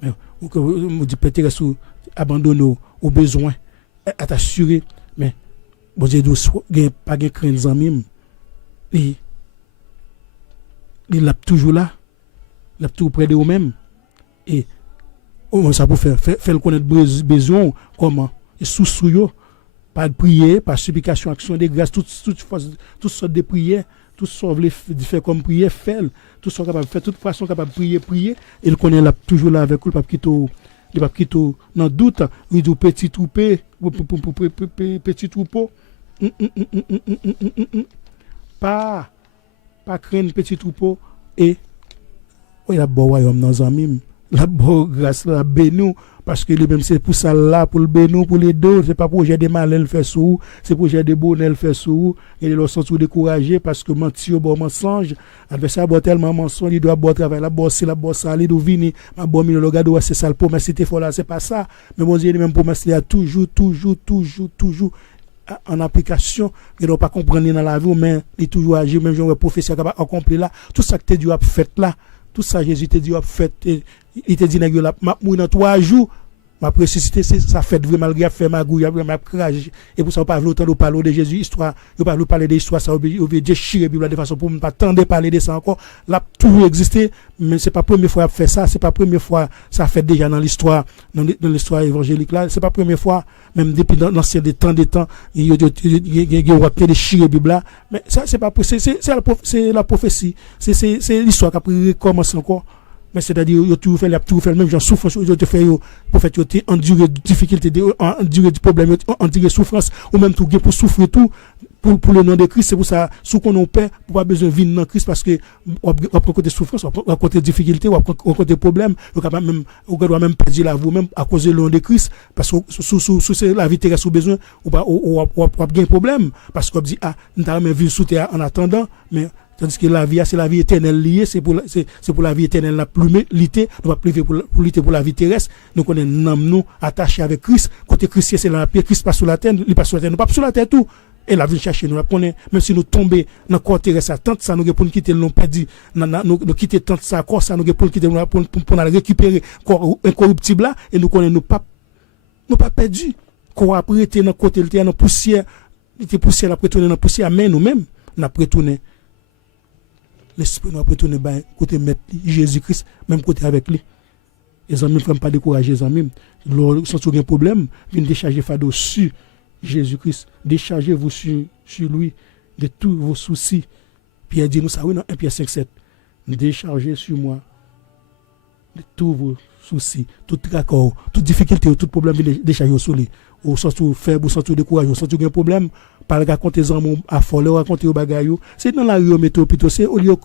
Mais vous dit peut-être sous abandonner au besoin à t'assurer mais bon Dieu doit pas gain crainte amis. Il l'a toujours là. Il l'a toujours près de vous-même et ça pour faire le connaître besoin comment et sous yo par prière, par supplication, action de grâce, toutes sortes de prières, toutes sortes de faire comme prière, faire, toutes sortes capable faire, toute façon capable prier, il connaît là toujours là avec vous, il pas quitter dans doute, il dit petit troupeau, pas craindre petit troupeau et il a bon royaume dans amis. La bonne grâce la bénou parce que lui-même c'est pour ça là pour le bénou pour les deux, c'est pas projet de mal elle fait sous, c'est projet de bonheur elle fait sous, et ils sont tout découragés parce que mentir bon mensonge, adversaire boit tellement mensonge, il doit boire travail la bosse ça il doit venir ma bon le regarde c'est ça le promesse c'était fort là, c'est pas ça. Mais mon Dieu lui-même promesse il a toujours en application, ils n'ont pas comprendre dans la vie mais il toujours agir même genre professeur capable accomplir là, tout ça que tu as fait là. Tout ça, Jésus te dit, fait, il te dit, m'a mourir dans 3 jours, ma ressuscité, ça fait vraiment malgré faire ma gouille, ma courage. Et pour ça, on parle autant de parler de Jésus, histoire, on parle parler de l'histoire, ça, on veut déchirer la Bible de façon pour ne pas tendre parler de ça encore. Là, toujours existé, mais c'est pas la première fois qu'il fait ça, c'est pas la première fois, ça fait déjà dans l'histoire évangélique là, c'est pas la première fois, même depuis l'ancien des temps, il y a déchirer la Bible là, mais ça, c'est pas, c'est la prophétie, c'est l'histoire qui a recommencé encore. Mais c'est-à-dire il a toujours fait le même genre souffrance, il te fait prophète il endurer difficulté, endurer du problème, endurer souffrance ou même tout pour souffrir tout pour le nom de Christ. C'est pour ça sous qu'on a peur pour pas besoin de vivre dans Christ parce que on côté souffrance, on côté difficulté, on côté problème, on doit même perdre la vie même à cause du nom de Christ parce que sous c'est la vie terrestre sous besoin ou pas gagner problème parce qu'on dit nous t'a même vivre sous terre en attendant mais tandis que la vie c'est la vie éternelle liée, c'est pour la vie éternelle la plus lutter, nous pas priver pour lutter pour la vie terrestre, nous connaissons nous attachés avec Christ, côté Christ c'est la paix, Christ passe sur la terre, il passe sur la terre, nous pas sur la terre tout. Et la vie chercher nous la connaît même si nous tomber dans corps terrestre tant ça nous pour quitter nous perdu nous quitter tant ça corps ça nous pour quitter pour récupérer corps incorruptible là et nous connaît nous pas perdu corps après était dans côté le dans poussière était poussière après tourner dans poussière mais nous-mêmes n'a retourner l'esprit nous a retourner côté maître Jésus-Christ même côté avec lui. Les amis ne faut pas décourager les amis sans aucun problème viennent décharger fardeau sur Jésus-Christ, déchargez-vous sur lui de tous vos soucis. Pierre dit nous ça oui dans 1 Pierre 5:7. Déchargez sur moi de tous vos soucis, tout raccord, toute difficulté, tout problème déchargez sur lui. Au sens où faible, au sens où découragé, au sens où un problème, par raconter les hommes à folle, raconter aux bagailles, c'est dans la rue météo plutôt c'est au lieu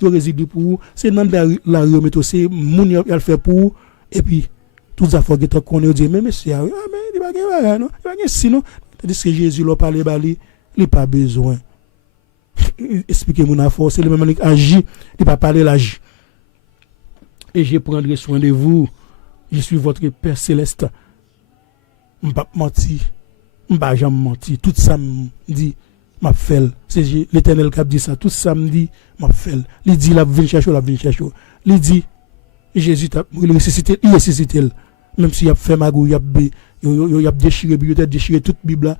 de résidu pour, c'est dans la rue météo c'est moun il fait pour et puis tout ça faut que qu'on dit mais monsieur mais il va gagner non il va gagner sinon tandis que Jésus l'a parlé bali il pas besoin expliquer mon affaire c'est le même qui agit il pas parler l'agit et je prendrai soin de vous je suis votre Père céleste m'pas menti m'pas jamais menti tout ça me dit m'a fait c'est l'Éternel qui a dit ça tout ça me dit m'a fait il dit la venir chercher il dit Jésus il ressuscité même s'il a fait magou il a déchiré il a déchiré toute Bible là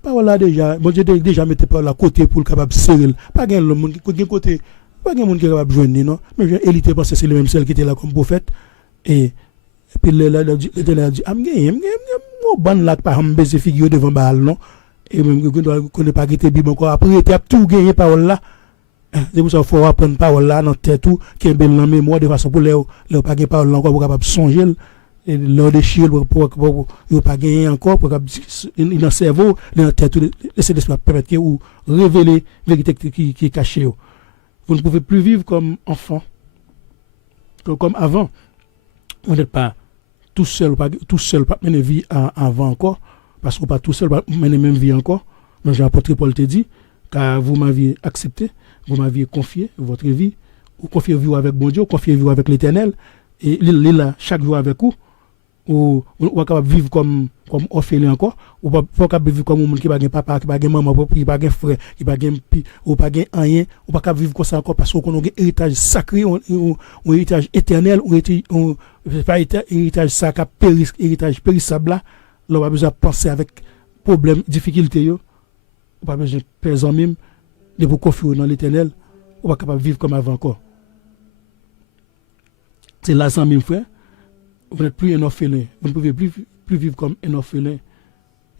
parole là déjà bon Dieu déjà mettait par là côté pour capable serrer pas gain le monde côté pas gain monde qui capable joindre non mais élite pense c'est le même celle qui était là comme prophète et puis l'Éternel a dit am gain mon ban là pas am baiser figure devant Baal non et même qu'on ne pas quitter Bible encore après il a tout gagné parole là. C'est pour ça qu'il faut apprendre parole là dans tête tout qui est belle dans mémoire de façon pour les pas gagner parole encore pour capable songer et leur déchirer pour pas gagner encore pour dans le cerveau dans tête laisser l'esprit permettre ou révéler vérité qui est cachée. Vous ne pouvez plus vivre comme enfant comme avant. Vous n'êtes pas tout seul pas mener vie avant encore parce que pas tout seul pas mener même vie encore. Mais l'apôtre Paul te dit car vous m'aviez accepté, vous m'aviez confié votre vie, vous confiez-vous avec bon Dieu, confiez-vous avec l'Éternel, et il est là chaque jour avec vous, ou capable vivre comme orphelin encore, ou pas capable vivre comme un monde qui pas papa, qui pas maman, qui pas frère, qui pas ou pas rien, ou pas capable vivre comme ça encore parce qu'on a un héritage sacré, un héritage éternel, pas héritage sacré, héritage périssable là, on a besoin de penser avec problème, difficulté yo. On pas besoin de personne même de vous confier dans l'Éternel, on pas capable vivre comme avant encore. C'est là sans même frère, vous n'êtes plus un orphelin, vous ne pouvez plus vivre comme un orphelin.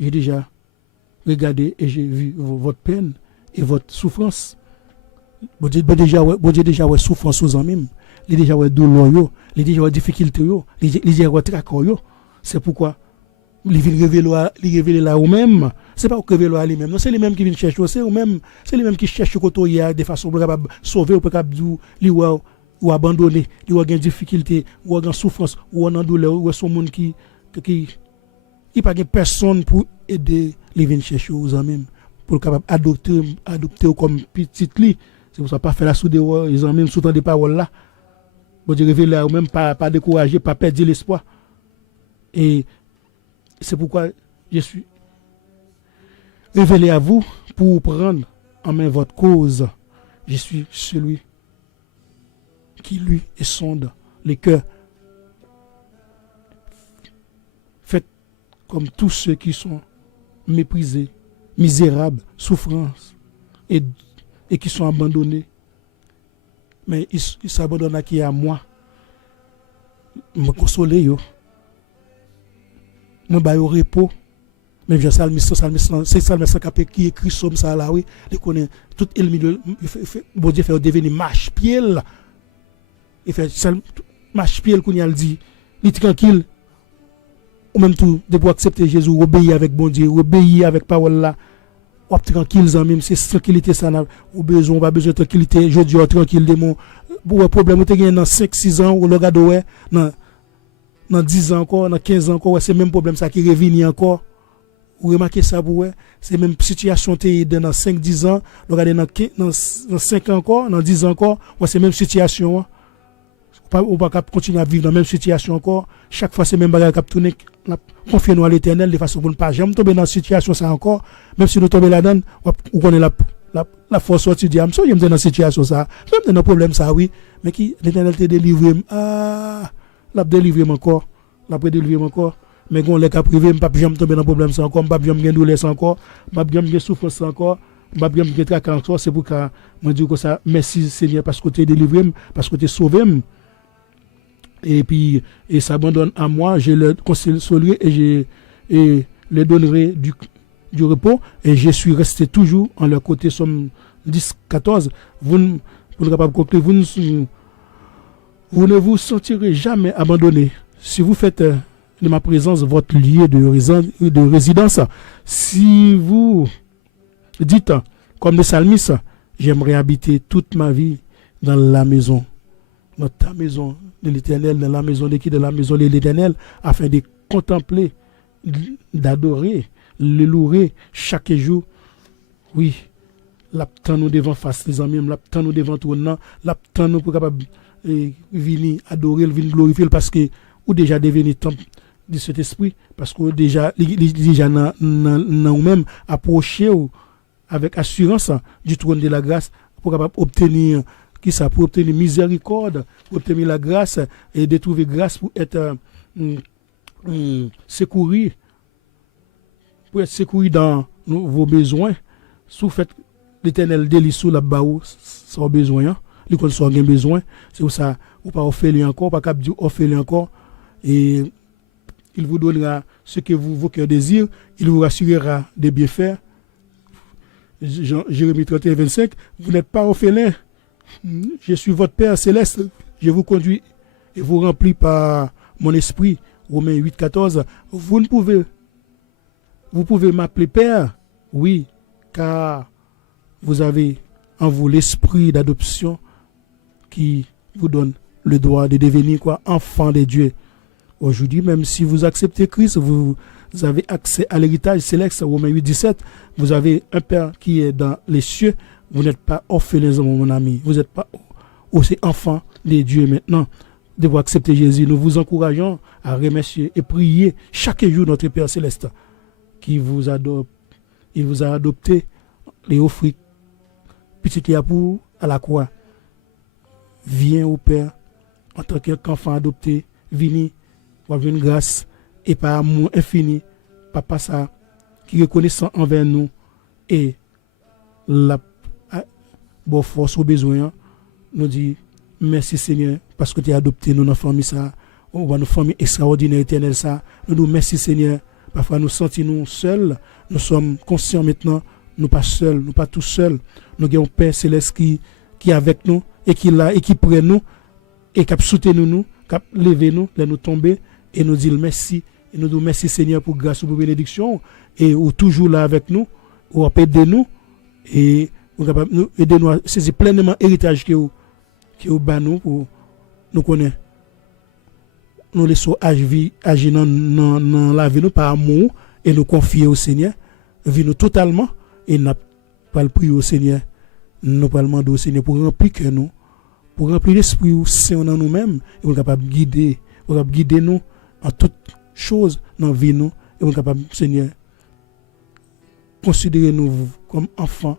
J'ai déjà regardé et j'ai vu votre peine et votre souffrance. Bon Dieu déjà ouais souffrance aux hommes, il déjà ouais douleur yo, il déjà ouais difficulté yo, il déjà ouais tracas yo. C'est pourquoi il vient révéler là ou même c'est pas révéler à lui-même non c'est lui-même qui vient chercher c'est lui-même qui cherche côté de façon pour capable sauver pour capable lui ou abandonné, ou a une difficulté, ou a une souffrance, ou en douleur, ou son monde qui il pas personne pour aider les venir chercher aux amis pour capable adopter comme petite li. C'est pour ça pas faire la soude les amis sous des paroles là. Bon Dieu révéler ou même pas décourager, pas perdre l'espoir. Et c'est pourquoi je suis révélé à vous pour prendre en main votre cause. Je suis celui qui lui sonde les cœurs. Faites comme tous ceux qui sont méprisés, misérables, souffrance et qui sont abandonnés. Mais ils s'abandonnent à qui? À moi. Me consoler yo. Me ba au repos. Même Jean Salmiste, c'est Salmiste qui écrit somme ça là oui, il connaît tout le milieu, bon Dieu fait devenir marche pied là. Il fait marche pied qu'on y a dit, il tranquille. Ou même tout de pour accepter Jésus, obéir avec bon Dieu, obéir avec parole là. Ou tranquille même c'est tranquillité ça n'a besoin, pas besoin de tranquillité, je dis tranquille de mon problème tu gagné dans 5 6 ans ou le gars ouais dans 10 ans encore, dans 15 ans encore, c'est même problème ça qui revient encore. Vous remarquez ça pour c'est même situation dans 5 10 ans, regardez dans 5 ans encore, dans 10 ans encore, c'est même situation. On pas continuer à vivre dans la même situation encore. Chaque fois c'est même bagarre qui tourner, confier-nous à l'Éternel de façon pour ne pas jamais tomber dans cette situation ça encore, même si nous tomber là-dedans, on connaît la force sortie du âme, so dans cette situation ça. Même dans un problème ça oui, mais qui l'Éternel te délivre l'a délivrer encore, l'a délivrer encore. Mais quand les cas privés, je ne peux pas tomber dans le problème ça encore, je ne peux pas tomber dans douleur ça encore, je ne peux pas tomber dans souffrance encore, je ne peux pas tomber dans trac encore. C'est pourquoi je dis que ça, merci Seigneur parce que tu es délivré, parce que tu es sauvé. Et puis, et s'abandonne à moi, je le consolerai et le donnerai du repos. Et je suis resté toujours en leur côté, somme 10, 14. Vous ne vous sentirez jamais abandonné. Si vous faites de ma présence votre lieu de résidence, si vous dites, comme le psalmiste, j'aimerais habiter toute ma vie dans la maison, dans ta maison de l'Éternel, dans la maison de qui? De la maison de l'Éternel, afin de contempler, d'adorer, le louer chaque jour. Oui, l'aptan nous devant face, les amis, l'aptan nous devant tournant, l'aptan nous pour capable venir adorer, venir glorifier, parce que ou déjà devenu temple de cet esprit, parce que déjà nous-mêmes approcher avec assurance du trône de la grâce pour capable obtenir qui ça, pour obtenir miséricorde, pour obtenir la grâce et de trouver grâce pour être secouru, dans vos besoins. Sous fait l'Éternel délit sous la baou sans besoin, lui qu'on soit besoin, c'est pour ça ou pas offrir encore, pas cap dire offrir encore, et il vous donnera ce que vos cœurs désirent, il vous rassurera des bienfaits. Jérémie 31, 25, vous n'êtes pas orphelin. Je suis votre Père céleste, je vous conduis et vous remplis par mon esprit. Romains 8, 14. Vous pouvez m'appeler Père, oui, car vous avez en vous l'esprit d'adoption qui vous donne le droit de devenir enfant de Dieu. Aujourd'hui, même si vous acceptez Christ, vous avez accès à l'héritage céleste. Romains 8, 17. Vous avez un Père qui est dans les cieux. Vous n'êtes pas orphelins, mon ami. Vous n'êtes pas aussi enfants de Dieu maintenant. De vous accepter Jésus. Nous vous encourageons à remercier et prier chaque jour notre Père céleste qui vous adopte. Il vous a adopté et offert petit Yapour à la croix. Viens au Père en tant qu'enfant adopté. Venez pour avoir une grâce et par amour infini. Papa ça qui reconnaissant envers nous et la bonne force au besoin, nous dit merci Seigneur parce que tu as adopté nous dans la famille ça, une famille extraordinaire éternelle ça. Nous merci Seigneur. Parfois nous sentons seuls, nous sommes conscients maintenant, nous pas seuls, nous pas tous seuls. Nous avons un Père céleste qui est avec nous et qui là et qui prend nous et qui a soutenu nous, qui a levé nous, là nous tomber et nous dit merci et nous disons merci Seigneur pour grâce pour bénédiction et ou toujours là avec nous, ou aider nous et nous aider nous à saisir pleinement l'héritage qui au bas nous pour nous connaître nous laissons agir dans la vie nous par amour et nous confier au Seigneur vie nous totalement et n'a pas le prier au Seigneur nous pas demander au Seigneur pour remplir que nous pour remplir l'esprit saint dans nous-mêmes et nous capable guider nous en toutes choses dans vie nous et nous capable Seigneur considérer nous comme enfants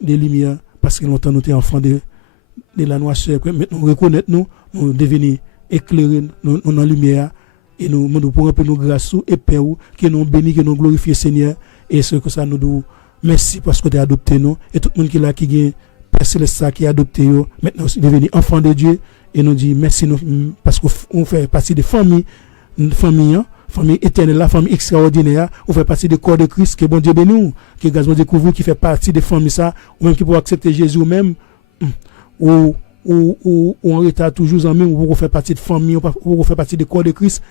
de lumière parce que longtemps nous étions enfants de la noirceur maintenant nous reconnaître nous devenir éclairés nous dans la lumière et nous pour remplir nos grâces et paix que nous bénis que nous glorifier Seigneur et ce que ça nous dit merci parce que tu as adopté nous et tout le monde qui là qui gagne Père Céleste qui a adopté nous maintenant aussi devenir enfant de Dieu et nous dit merci nous parce qu'on fait partie de famille éternelle, la famille extraordinaire, on fait partie du corps de Christ, que bon Dieu béni, que grâce bon Dieu couvre, qui fait partie des familles ça, ou même qui peut accepter Jésus ou même, ou on retard toujours en même, ou pour faire partie de famille, ou pour faire partie du corps de Christ,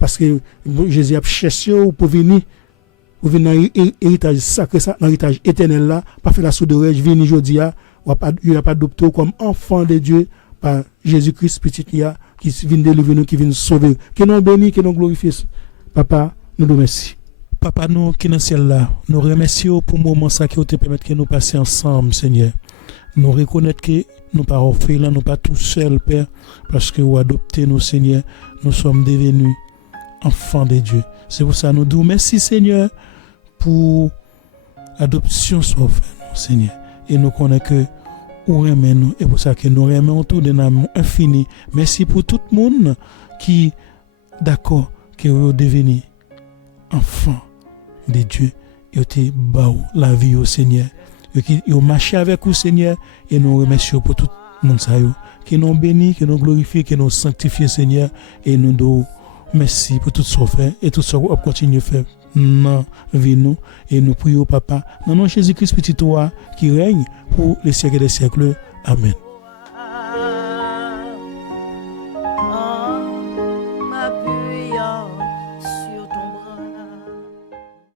parce que Jésus a cherché ou pour venir dans l'héritage sacré, dans l'héritage éternel là, pas faire la soudure, je viens aujourd'hui, il n'y a pas adopté comme enfant de Dieu par Jésus-Christ, petit qui vient délivrer nous, qui vient sauver. Que nous bénissons, que nous glorifions. Papa, nous nous remercions. Papa, nous qui dans le ciel là, nous remercions pour le moment ça qui te permet que nous passions ensemble, Seigneur. Nous reconnaissons que nous pas orphelins, nous pas tout seuls, Père, parce que vous adoptez nous, Seigneur. Nous sommes devenus enfants de Dieu. C'est pour ça que nous disons merci, Seigneur, pour l'adoption sauf nous, Seigneur. Et nous connaissons que nous aimons nous, et pour ça que nous aimons tout de l'amour infini. Merci pour tout le monde qui d'accord que vous devenez enfant de Dieu et qui ont la vie au Seigneur. Qui ont marché avec vous, Seigneur, et nous remercions pour tout le monde qui nous bénit, qui nous glorifie, qui nous sanctifie, Seigneur, et nous disons merci pour tout ce qu'on fait et tout ce qu'on continue à faire dans la vie nous et nous prions Papa dans le nom de Jésus-Christ petit toi qui règne pour les siècles des siècles. Amen.